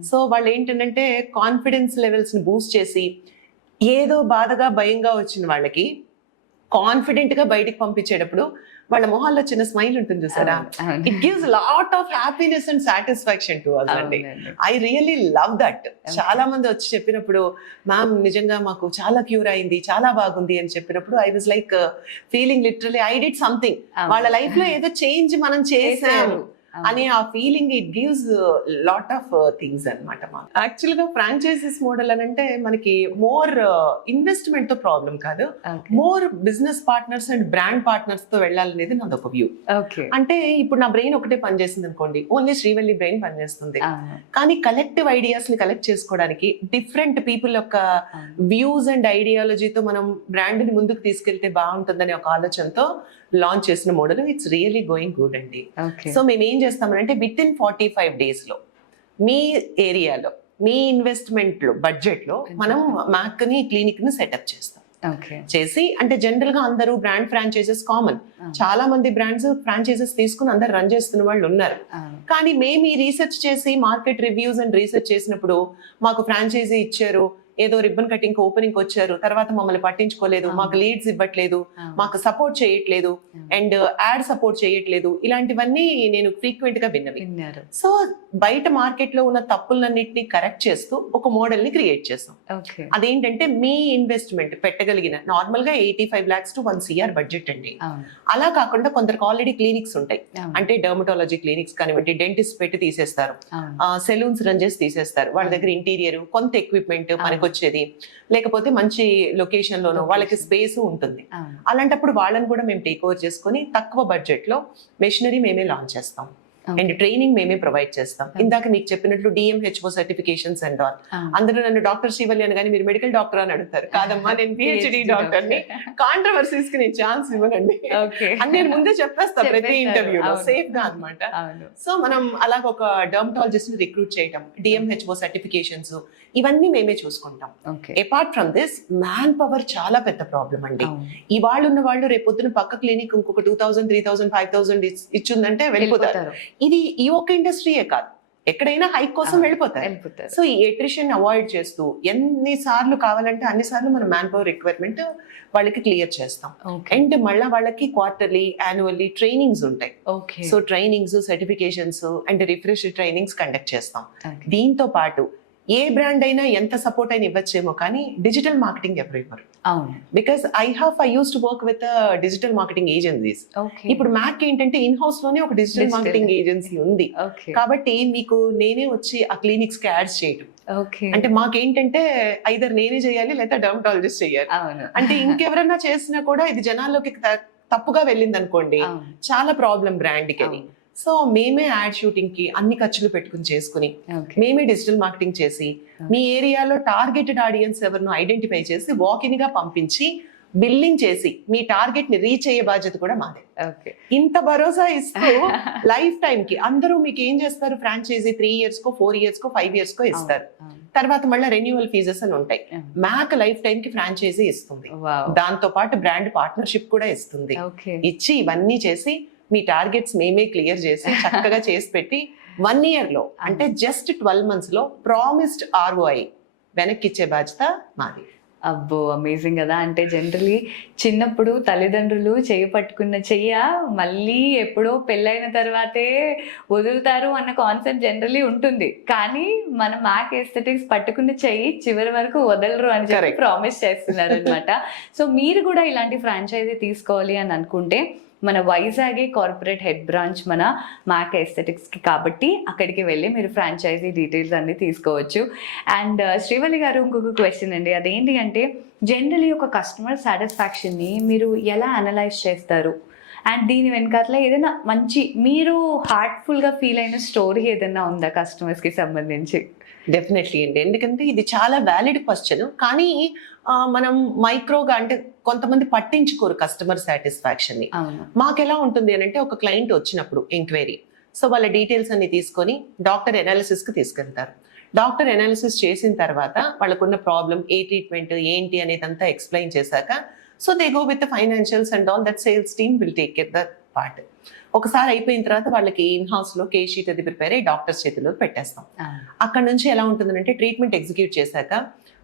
సో వాళ్ళు ఏంటంటే కాన్ఫిడెన్స్ లెవెల్స్ ని బూస్ట్ చేసి, ఏదో బాధగా భయంగా వచ్చిన వాళ్ళకి కాన్ఫిడెంట్ గా బయటికి పంపించేటప్పుడు వాళ్ళ మొహాల్లో చిన్న స్మైల్ ఉంటుంది చూసారా, it gives lot of happiness and satisfaction to us అండి. I really love that. చాలా మంది వచ్చి చెప్పినప్పుడు, మ్యామ్ నిజంగా మాకు చాలా క్యూర్ అయింది, చాలా బాగుంది అని చెప్పినప్పుడు I was like feeling literally I did something. వాళ్ళ లైఫ్ లో ఏదో చేంజ్ మనం చేసాము అనే ఆ feeling, it gives lot of things అనమాట. యాక్చువల్ గా ఫ్రాంచైజీస్ మోడల్ అని అంటే మనకి మోర్ ఇన్వెస్ట్మెంట్ తో ప్రాబ్లం కాదు, more business partners and brand partners తో వెళ్ళాలనేది నాది ఒక వ్యూ. అంటే ఇప్పుడు నా బ్రెయిన్ ఒకటే పనిచేస్తుంది అనుకోండి, ఓన్లీ శ్రీవల్లి బ్రెయిన్ పనిచేస్తుంది, కానీ కలెక్టివ్ ఐడియాస్ ని కలెక్ట్ చేసుకోవడానికి డిఫరెంట్ పీపుల్ యొక్క వ్యూస్ అండ్ ఐడియాలజీతో మనం బ్రాండ్ ని ముందుకు తీసుకెళ్తే బాగుంటుందనే ఒక ఆలోచనతో లాంచ్ చేసిన model. It's really going good అండి. సో మేము ఏం చేస్తామంటే విత్ ఇన్ 45 days లో మీ ఏరియాలో మీ ఇన్వెస్ట్మెంట్ లో బడ్జెట్ లో మనం మ్యాక్ ని క్లినిక్ ని సెటప్ చేస్తాం. చేసి, అంటే జనరల్ గా అందరూ బ్రాండ్ ఫ్రాంచైజెస్ కామన్, చాలా మంది బ్రాండ్స్ ఫ్రాంచైజెస్ తీసుకుని అందరు రన్ చేస్తున్న వాళ్ళు ఉన్నారు. కానీ మేము ఈ రీసెర్చ్ చేసి మార్కెట్ రివ్యూస్ అండ్ రీసెర్చ్ చేసినప్పుడు మాకు ఫ్రాంచైజీ ఇచ్చారు, ఏదో రిబ్బన్ కటింగ్ ఓపెనింగ్ వచ్చారు, తర్వాత మమ్మల్ని పట్టించుకోలేదు, మాకు లీడ్స్ ఇవ్వట్లేదు, మాకు సపోర్ట్ చేయట్లేదు, అండ్ యాడ్ సపోర్ట్ చేయట్లేదు, ఇలాంటివన్నీ నేను ఫ్రీక్వెంట్ గా విన్నవి. సో బయట మార్కెట్ లో ఉన్న తప్పులన్నింటినీ కరెక్ట్ చేస్తూ ఒక మోడల్ ని క్రియేట్ చేస్తాం. అదేంటంటే మీ ఇన్వెస్ట్మెంట్ పెట్టగలిగిన నార్మల్ గా 85 lakhs to 1 crore బడ్జెట్ అండి. అలా కాకుండా కొందరికి ఆల్రెడీ క్లినిక్స్ ఉంటాయి, అంటే డర్మటాలజీ క్లినిక్స్ కానివ్వండి, డెంటిస్ట్ పెట్టి తీసేస్తారు, సెలూన్స్ రన్ చేసి తీసేస్తారు, వాళ్ళ దగ్గర ఇంటీరియర్ కొంత ఎక్విప్మెంట్ మనకి వచ్చేది, లేకపోతే మంచి లొకేషన్ లోనో వాళ్ళకి స్పేస్ ఉంటుంది. అలాంటప్పుడు వాళ్ళని కూడా మేము టేక్ ఓవర్ చేసుకుని తక్కువ బడ్జెట్ లో మెషినరీ మేమే లాంచ్ చేస్తాం, అండ్ ట్రైనింగ్ మేమే ప్రొవైడ్ చేస్తాం. ఇందాక మీకు చెప్పినట్లు DMHO సర్టిఫికేషన్స్ అండ్ ఆల్. అందరూ నన్ను డాక్టర్ శ్రీవల్లి అని కానీ మీరు మెడికల్ డాక్టర్ అని అడుగుతారు. కాదమ్మా, నేను PhD డాక్టర్ ని, కాంట్రవర్సీస్ కి నేను ఛాన్స్ ఇవ్వనండి అని నేను ముందే చెప్పేస్తా ప్రతి ఇంటర్వ్యూలో, సేఫ్ గా అనమాట. సో మనం అలాగ ఒక డర్మటాలజిస్ట్ ని రిక్రూట్ చేయటం, DMHO సర్టిఫికేషన్స్, ఇవన్నీ మేమే చూసుకుంటాం. Apart from this man power చాలా పెద్ద ప్రాబ్లం అండి. ఇవాళ ఉన్న వాళ్ళు రేపొద్దున పక్క క్లినిక్ ఇంకొక 2000, 3000, 5000 ఇచ్చిందంటే వెళ్ళిపోతారు. ఇది ఈ ఒక్క ఇండస్ట్రీయే కాదు, ఎక్కడైనా హైక్ కోసం వెళ్ళిపోతారు. సో ఈ ఎట్రిషన్ అవాయిడ్ చేస్తూ ఎన్ని సార్లు కావాలంటే అన్ని సార్లు మన మ్యాన్ పవర్ రిక్వైర్మెంట్ వాళ్ళకి క్లియర్ చేస్తాం. అండ్ మళ్ళీ వాళ్ళకి క్వార్టర్లీ, యాన్యువల్లీ ట్రైనింగ్స్ ఉంటాయి. So trainings, certifications and refresh trainings conduct చేస్తాం. దీంతో పాటు ఏ బ్రాండ్ అయినా ఎంత సపోర్ట్ అయినా ఇవ్వచ్చేమో కానీ డిజిటల్ మార్కెటింగ్ ఎవరు ఇవ్వరు. అవును. Because I use to work with digital marketing agencies. Okay. ఇప్పుడు మ్యాక్ ఏంటంటే ఇన్ హౌస్ లోనే ఒక డిజిటల్ Digital. మార్కెటింగ్ ఏజెన్సీ ఉంది. ఓకే. కాబట్టి మీకు నేనే వచ్చి ఆ క్లినిక్స్ కి యాడ్స్ చేయటం ఓకే. అంటే మాకేంటంటే ఐదర్ నేనే చేయాలి లేదా డర్మటాలజిస్ట్ చేయాలి. అవును. అంటే ఇంకెవరన్నా చేసినా కూడా ఇది జనాల్లోకి తప్పుగా వెళ్ళింది అనుకోండి, అవును. చాలా ప్రాబ్లం బ్రాండ్ కి అని. అవును. సో మేమే యాడ్ షూటింగ్ కి అన్ని ఖర్చులు పెట్టుకుని చేసుకుని ఓకే. మేమే డిజిటల్ మార్కెటింగ్ చేసి మీ ఏరియాలో టార్గెటెడ్ ఆడియన్స్ ఎవరినో ఐడెంటిఫై చేసి వాకిన్ గా పంపించి బిల్లింగ్ చేసి మీ టార్గెట్ ని రీచ్ అయ్యే బాధ్యత కూడా మాదే. ఓకే. ఇంత భరోసా ఇస్తూ లైఫ్ టైం కి అందరూ మీకు ఏం చేస్తారు, ఫ్రాంచైజీ 3 years కో 4 years కో 5 years కో ఇస్తారు. అవును. తర్వాత మళ్ళీ రెన్యువల్ ఫీజెస్ అని ఉంటాయి. అవును. మ్యాక్ లైఫ్ టైం కి ఫ్రాంచైజీ ఇస్తుంది, వావ్. దాంతో పాటు బ్రాండ్ పార్ట్నర్షిప్ కూడా ఇస్తుంది. ఓకే. ఇచ్చి ఇవన్నీ చేసి మీ టార్గెట్స్ మేమే క్లియర్ చేసి చక్కగా చేసి పెట్టి 1 year లో అంటే జస్ట్ 12 months లో ప్రామిస్డ్ ROI వెనక్కి ఇచ్చే బాధ్యత మాది. అబ్బో, అమేజింగ్ కదా. అంటే జనరలీ చిన్నప్పుడు తల్లిదండ్రులు చెయ్యి పట్టుకున్న చెయ్య మళ్ళీ ఎప్పుడో పెళ్ళైన తర్వాతే వదులుతారు అన్న కాన్సెప్ట్ జనరలీ ఉంటుంది. కానీ మన మ్యాక్ ఎస్థెటిక్స్ పట్టుకున్న చెయ్యి చివరి వరకు వదలరు అని చెప్పి Correct. ప్రామిస్ చేస్తున్నారు అనమాట. సో మీరు కూడా ఇలాంటి ఫ్రాంచైజీ తీసుకోవాలి అని అనుకుంటే మన వైజాగే కార్పొరేట్ హెడ్ బ్రాంచ్ మన మ్యాక్ ఎస్థెటిక్స్కి, కాబట్టి అక్కడికి వెళ్ళి మీరు ఫ్రాంచైజీ డీటెయిల్స్ అన్ని తీసుకోవచ్చు. అండ్ శ్రీవల్లి గారు, ఇంకొక క్వశ్చన్ అండి. అదేంటి అంటే జనరలీ ఒక కస్టమర్ సాటిస్ఫాక్షన్ని మీరు ఎలా అనలైజ్ చేస్తారు? అండ్ దీని వెనకాల ఏదైనా మంచి మీరు హార్ట్ఫుల్గా ఫీల్ అయిన స్టోరీ ఏదైనా ఉందా కస్టమర్స్కి సంబంధించి? డెఫినెట్లీ అండి, ఎందుకంటే ఇది చాలా వ్యాలిడ్ క్వశ్చన్. కానీ మనం మైక్రోగా అంటే కొంతమంది పట్టించుకోరు కస్టమర్ సాటిస్ఫాక్షన్ ని. అవును. మాకు ఎలా ఉంటుంది అని అంటే ఒక క్లయింట్ వచ్చినప్పుడు ఎంక్వైరీ, సో వాళ్ళ డీటెయిల్స్ అన్ని తీసుకొని డాక్టర్ ఎనాలిసిస్ కి తీసుకెళ్తారు. డాక్టర్ ఎనాలిసిస్ చేసిన తర్వాత వాళ్ళకున్న ప్రాబ్లం ఏ ట్రీట్మెంట్ ఏంటి అనేదంతా ఎక్స్ప్లెయిన్ చేశాక so they go with financials and all that sales team will take care that part. ఒకసారి అయిపోయిన తర్వాత వాళ్ళకి ఇన్ హౌస్ లో కేస్ షీట్ అది ప్రిపేర్ అయ్యి డాక్టర్ చేతిలో పెట్టేస్తాం. అక్కడ నుంచి ఎలా ఉంటుందంటే ట్రీట్మెంట్ ఎగ్జిక్యూట్ చేశాక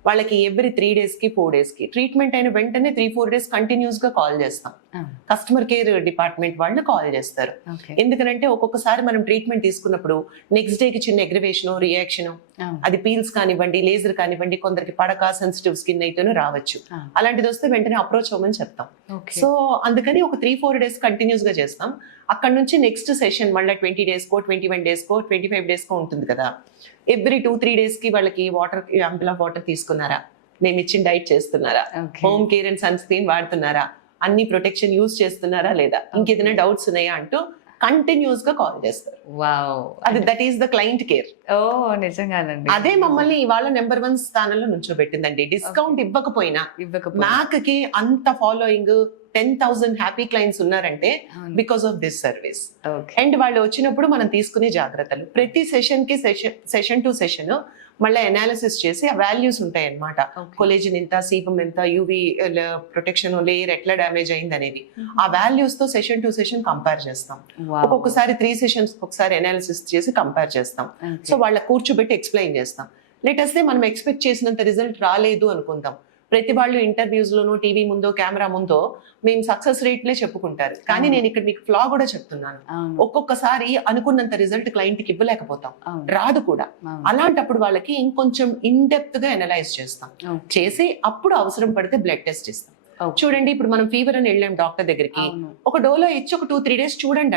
వాళ్ళకి ఎవ్రీ 3 days కి 4 days కి ట్రీట్మెంట్ అయిన వెంటనే 3-4 days కంటిన్యూస్ గా కాల్ చేస్తాం. కస్టమర్ కేర్ డిపార్ట్మెంట్ వాళ్ళు కాల్ చేస్తారు. ఎందుకంటే ఒక్కొక్కసారి మనం ట్రీట్మెంట్ తీసుకున్నప్పుడు నెక్స్ట్ డేకి చిన్న ఎగ్రివేషన్ రియాక్షన్, అది పీల్స్ కానివ్వండి, లేజర్ కానివ్వండి, కొందరికి పడక సెన్సిటివ్ స్కిన్ అయితేనే రావచ్చు. అలాంటిది వస్తే వెంటనే అప్రోచ్ అవ్వమని చెప్తాం. సో అందుకని ఒక 3-4 days కంటిన్యూస్ గా చేస్తాం. అక్కడ నుంచి నెక్స్ట్ సెషన్ మళ్ళీ 20 days కో 21 days కో 25 days కో ఉంటుంది కదా. ఎవ్రీ 2-3 days కి వాళ్ళకి వాటర్ అంపుల్ ఆఫ్ వాటర్ తీసుకున్నారా, మేము ఇచ్చిన డైట్ చేస్తున్నారా, home care and sunscreen వాడుతున్నారా, అన్ని ప్రొటెక్షన్ యూజ్ చేస్తున్నారా లేదా, ఇంకేదైనా డౌట్స్ ఉన్నాయా అంటూ కంటిన్యూస్ గా కాల్ చేస్తారు. అది that is the client care. Oh, నిజంగానండి. అదే మమ్మల్ని ఇవాళ నెంబర్ 1 స్థానంలో నుంచోబెట్టిందండి. డిస్కౌంట్ ఇవ్వకపోయినా మ్యాక్ కి అంత ఫాలోయింగ్ 10,000 హ్యాపీ క్లయింట్స్ ఉన్నారంటే because of this service. And వాళ్ళు వచ్చినప్పుడు మనం తీసుకునే జాగ్రత్తలు ప్రతి సెషన్ కి సెషన్ టు సెషన్ మళ్ళీ అనాలిసిస్ చేసి ఆ వాల్యూస్ ఉంటాయి అన్నమాట. కొలేజిన్ ఎంత, సీబమ్ ఎంత, యూవి ప్రొటెక్షన్ లేయర్ ఎట్లా డ్యామేజ్ అయింది అనేది ఆ వాల్యూస్ తో సెషన్ టు సెషన్ కంపేర్ చేస్తాం. ఒక్కొక్కసారి 3 sessions ఒకసారి అనాలిసిస్ చేసి కంపేర్ చేస్తాం. సో వాళ్ళ కూర్చోబెట్టి ఎక్స్ప్లెయిన్ చేస్తాం. లేటెస్ట్ మనం ఎక్స్పెక్ట్ చేసినంత రిజల్ట్ రాలేదు అనుకుందాం. ప్రతి వాళ్ళు ఇంటర్వ్యూస్ లోనో టీవీ ముందో కెమెరా ముందో మేము సక్సెస్ రేట్లే చెప్పుకుంటారు. కానీ నేను ఇక్కడ మీకు ఫ్లా కూడా చెప్తున్నాను. ఒక్కొక్కసారి అనుకున్నంత రిజల్ట్ క్లయింట్ కి ఇవ్వలేకపోతాం, రాదు కూడా. అలాంటప్పుడు వాళ్ళకి ఇంకొంచెం ఇన్ డెప్త్ గా అనలైజ్ చేస్తాం. చేసి అప్పుడు అవసరం పడితే బ్లడ్ టెస్ట్ ఇస్తాం. చూడండి, ఇప్పుడు మనం ఫీవర్ అని వెళ్ళాం డాక్టర్ దగ్గరికి, ఒక డోలో ఇచ్చి ఒక 2-3 days చూడండి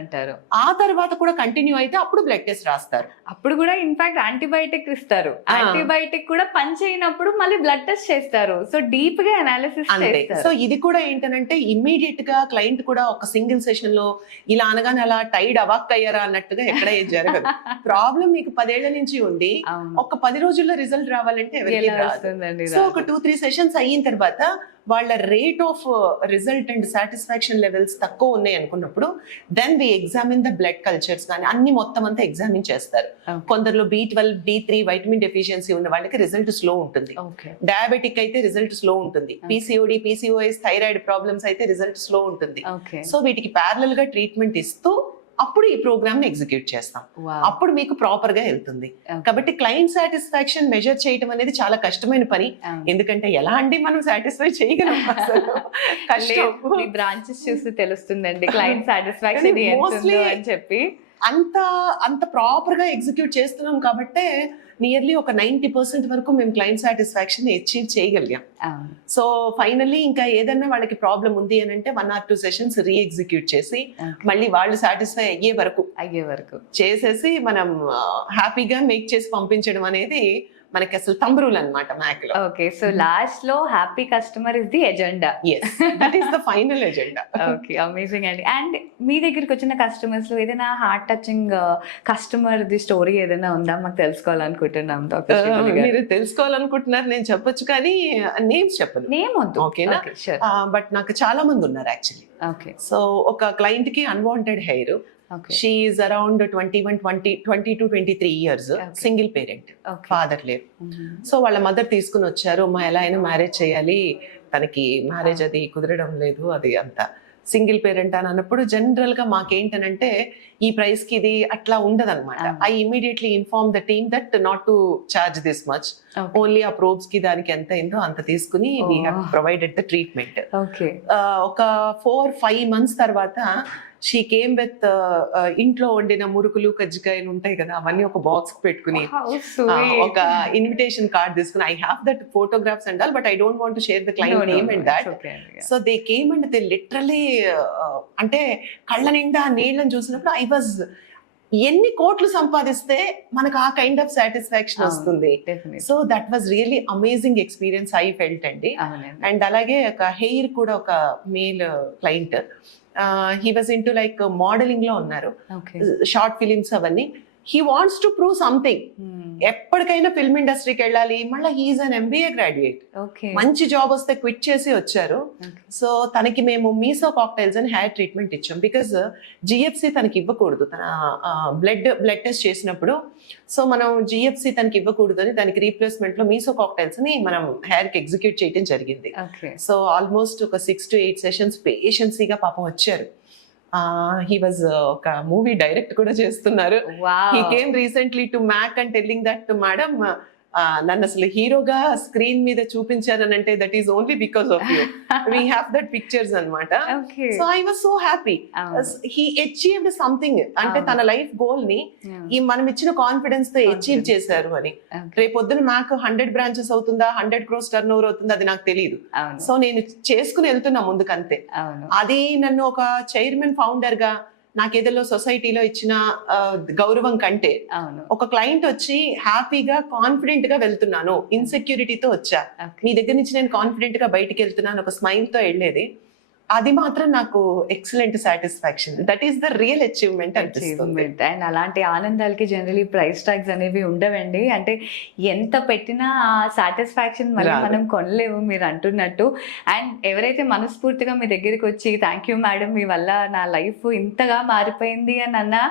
అంటారు. ఆ తర్వాత కూడా కంటిన్యూ అయితే అప్పుడు బ్లడ్ టెస్ట్ రాస్తారు. అప్పుడు కూడా ఇన్ఫాక్ట్ యాంటీబయాటిక్ ఇస్తారు. యాంటీబయాటిక్ కూడా పనిచేయనప్పుడు మళ్ళీ బ్లడ్ టెస్ట్ చేస్తారు. సో డీప్ గా అనాలిసిస్ చేస్తారు. సో ఇది కూడా ఏంటంటే ఇమ్మీడియట్ గా క్లయింట్ కూడా ఒక సింగిల్ సెషన్ లో ఇలా అనగానే అలా టైడ్ అవాక్ అయ్యారా అన్నట్టుగా ఎక్కడ ఏం జరగదు. ప్రాబ్లం మీకు 10 ఏళ్ల నుంచి ఉంది, ఒక 10 రోజుల్లో రిజల్ట్ రావాలంటే ఎవరికి రాదు. సో ఒక 2-3 sessions అయిన తర్వాత వాళ్ళ rate of result and satisfaction levels తక్కువ ఉన్నాయి అనుకున్నప్పుడు then we examine the blood cultures కానీ అన్ని మొత్తం అంతా ఎగ్జామిన్ చేస్తారు. కొందరిలో B12, D3 వైటమిన్ డెఫిషియన్సీ ఉన్న వాళ్ళకి రిజల్ట్ స్లో ఉంటుంది. డయాబెటిక్ అయితే రిజల్ట్ స్లో ఉంటుంది. PCOD, PCOS, థైరాయిడ్ ప్రాబ్లమ్స్ అయితే రిజల్ట్ స్లో ఉంటుంది. సో వీటికి ప్యారలల్ గా ట్రీట్మెంట్ ఇస్తూ అప్పుడు ఈ ప్రోగ్రామ్ ని ఎగ్జిక్యూట్ చేస్తాం. అప్పుడు మీకు ప్రాపర్ గా వెళ్తుంది. కాబట్టి క్లయింట్ సాటిస్ఫాక్షన్ మెజర్ చేయడం అనేది చాలా కష్టమైన పని. ఎందుకంటే ఎలా అండి మనం సాటిస్ఫై చేయగలం, బ్రాంచెస్ చూస్తే తెలుస్తుందండి క్లయింట్ సాటిస్ఫాక్షన్ అని చెప్పి. అంత అంత ప్రాపర్ గా ఎగ్జిక్యూట్ చేస్తున్నాం కాబట్టే నియర్లీ ఒక 90% వరకు మేము క్లయింట్ సాటిస్ఫాక్షన్ అచీవ్ చేయగలిగాం. సో ఫైనల్లీ ఇంకా ఏదన్నా వాళ్ళకి ప్రాబ్లం ఉంది అని అంటే 1 or 2 సెషన్స్ రీఎగ్జిక్యూట్ చేసి మళ్ళీ వాళ్ళు సాటిస్ఫై అయ్యే వరకు చేసేసి మనం హ్యాపీగా మేక్ చేసి పంపించడం అనేది మనకి అసలు తంబ్రూల్ అన్నమాట మ్యాక్ లో. ఓకే, సో లాస్ట్ లో happy customer is the agenda. yes that is the final agenda. Okay, amazing అండి. అండ్ మీ దగ్గరికి వచ్చిన కస్టమర్స్ లో ఏదైనా heart touching customer the story ఏదైనా ఉందా? మాకు తెలుసుకోవాలనుకుంటున్నాం డాక్టర్ శ్రీవల్లి గారు. మీరు తెలుసుకోవాలనుకుంటున్నారు, నేను చెప్పొచ్చు కానీ నేమ్స్ చెప్పను. నేమ్ వద్దు, ఓకేనా? బట్ నాకు చాలా మంది ఉన్నారు యాక్చువల్లీ. ఓకే, సో ఒక క్లయింట్ కి unwanted hair, she is around 20 to 23 years, single parent, father లేరు. సో వాళ్ళ మదర్ తీసుకుని వచ్చారు, మా ఎలా అయినా మ్యారేజ్ చేయాలి, తనకి మ్యారేజ్ అది కుదరడం లేదు, అది అంతా సింగిల్ పేరెంట్ అని అన్నప్పుడు జనరల్ గా మాకేంటనంటే ఈ ప్రైస్ కి ఇది అట్లా ఉండదు అనమాట. I immediately inform the team that not to charge this much, only ఆ ప్రోబ్స్ కి దానికి ఎంత అయిందో అంత తీసుకుని we have provided the treatment. ఒక 4-5 months తర్వాత షీ కేమ్ విత్ ఇంట్లో వండిన మురుకులు కజ్జికాయలు ఉంటాయి కదా, అవన్నీ ఒక బాక్స్ పెట్టుకుని ఒక ఇన్విటేషన్ కార్డ్ తీసుకుని, I have that photographs and all, but I don't want to share the client name and that. So they came and they literally అంటే కళ్ళ నిండా నీళ్ళని చూసినప్పుడు ఐ వాజ్, ఎన్ని కోట్లు సంపాదిస్తే మనకు ఆ కైండ్ ఆఫ్ సాటిస్ఫాక్షన్ వస్తుంది. So that was really amazing experience I felt అండి. అండ్ అలాగే ఒక హెయిర్ కూడా ఒక male client, he was into like modelling లో ఉన్నారు, షార్ట్ ఫిలిమ్స్ అవన్నీ. He wants to prove something, ఎప్పటికైనా ఫిల్మ్ ఇండస్ట్రీకి వెళ్ళాలి. మళ్ళీ హీఈస్ అన్ MBA గ్రాడ్యుయేట్, మంచి జాబ్ వస్తే క్విట్ చేసి వచ్చారు. సో తనకి మేము మీసో కాక్టైల్స్ అని హెయిర్ ట్రీట్మెంట్ ఇచ్చాం, బికాస్ GFC తనకి ఇవ్వకూడదు. తన బ్లడ్ టెస్ట్ చేసినప్పుడు సో మనం GFC తనకి ఇవ్వకూడదు అని దానికి రీప్లేస్మెంట్ లో మీసో కాక్టైల్స్ ని మనం హెయిర్ కి ఎగ్జిక్యూట్ చేయడం జరిగింది. సో ఆల్మోస్ట్ ఒక 6 to 8 సెషన్స్ పేషెన్సీగా పాపం వచ్చారు. హీ వాజ్ ఒక మూవీ డైరెక్ట్ కూడా చేస్తున్నారు. He came recently to Mac and telling that madam నన్ను అసలు హీరోగా స్క్రీన్ మీద చూపించారనంటే that is only because of you, we have that pictures అన్నమాట. So I was so happy, he achieved something. అంటే తన లైఫ్ గోల్ ని ఈ మనం ఇచ్చిన కాన్ఫిడెన్స్ తో అచీవ్ చేశారు అని. రేపొద్దున మాకు 100 branches అవుతుందా, 100 crores turnover అవుతుందా, అది నాకు తెలియదు. సో నేను చేసుకుని వెళ్తున్నా ముందుకంతే. అది నన్ను ఒక చైర్మన్ ఫౌండర్ గా నాకేదో సొసైటీలో ఇచ్చిన గౌరవం కంటే ఒక క్లయింట్ వచ్చి హ్యాపీగా కాన్ఫిడెంట్ గా వెళ్తున్నాను, ఇన్సెక్యూరిటీతో వచ్చా, మీ దగ్గర నుంచి నేను కాన్ఫిడెంట్ గా బయటికి వెళ్తున్నాను, ఒక స్మైల్ తో వెళ్ళేది, అది మాత్రం నాకు excellent satisfaction. That is the real achievement అనిపిస్తుంది. అండ్ అలాంటి ఆనందాలకి జనరలీ ప్రైస్ ట్యాగ్స్ అనేవి ఉండవండి. అంటే ఎంత పెట్టినా ఆ సాటిస్ఫాక్షన్ మళ్ళీ మనం కొనలేవు మీరు అంటున్నట్టు. అండ్ ఎవరైతే మనస్ఫూర్తిగా మీ దగ్గరికి వచ్చి థ్యాంక్ యూ మేడం, మీ వల్ల నా లైఫ్ ఇంతగా మారిపోయింది అని అన్న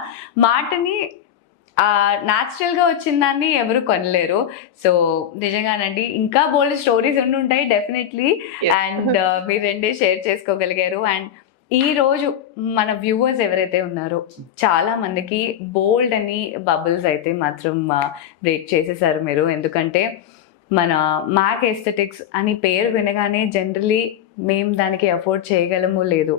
మాటని న్యాచురల్ గా వచ్చిన దాన్ని ఎవరు కొనలేరు. సో నిజంగానండి, ఇంకా బోల్డ్ స్టోరీస్ ఉండుంటాయి డెఫినెట్లీ. అండ్ మీరు రెండే షేర్ చేసుకోగలిగారు. అండ్ ఈ రోజు మన వ్యూవర్స్ ఎవరైతే ఉన్నారో చాలా మందికి బోల్డ్ అని బబుల్స్ అయితే మాత్రం బ్రేక్ చేసేసారు మీరు. ఎందుకంటే మన మ్యాక్ ఎస్థెటిక్స్ అని పేరు వినగానే జనరలీ మేము దానికి అఫోర్డ్ చేయగలము లేదు,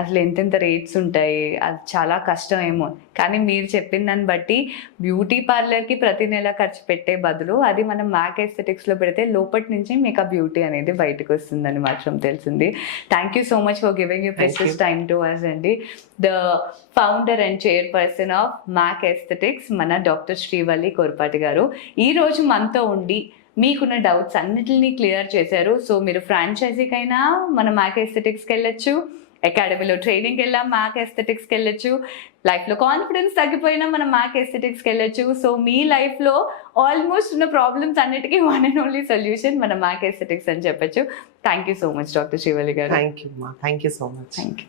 అసలు ఎంతెంత రేట్స్ ఉంటాయి, అది చాలా కష్టం ఏమో. కానీ మీరు చెప్పిన దాన్ని బట్టి బ్యూటీ పార్లర్కి ప్రతి నెల ఖర్చు పెట్టే బదులు అది మనం మ్యాక్ ఎస్థెటిక్స్లో పెడితే లోపటి నుంచి మీకు ఆ బ్యూటీ అనేది బయటకు వస్తుందని మాత్రం తెలిసింది. Thank you so much for giving you precious time to us అండి. The founder and chairperson of Mac Aesthetics మన డాక్టర్ శ్రీవల్లి కొరపాటి గారు ఈ రోజు మనతో ఉండి మీకున్న డౌట్స్ అన్నిటిని క్లియర్ చేశారు. సో మీరు ఫ్రాంచైజీకైనా మన మ్యాక్ ఎస్థెటిక్స్కి వెళ్ళొచ్చు, అకాడమీలో ట్రైనింగ్కి వెళ్ళాం మ్యాక్ ఎస్థెటిక్స్కి వెళ్ళొచ్చు, లైఫ్లో కాన్ఫిడెన్స్ తగ్గిపోయినా మనం మ్యాక్ ఎస్థెటిక్స్కి వెళ్ళొచ్చు. సో మీ లైఫ్లో ఆల్మోస్ట్ ఉన్న ప్రాబ్లమ్స్ అన్నిటికీ వన్ అండ్ ఓన్లీ సొల్యూషన్ మన మ్యాక్ ఎస్థెటిక్స్ అని చెప్పొచ్చు. Thank you so much doctor Srivalli garu. Thank you so much. Thank you.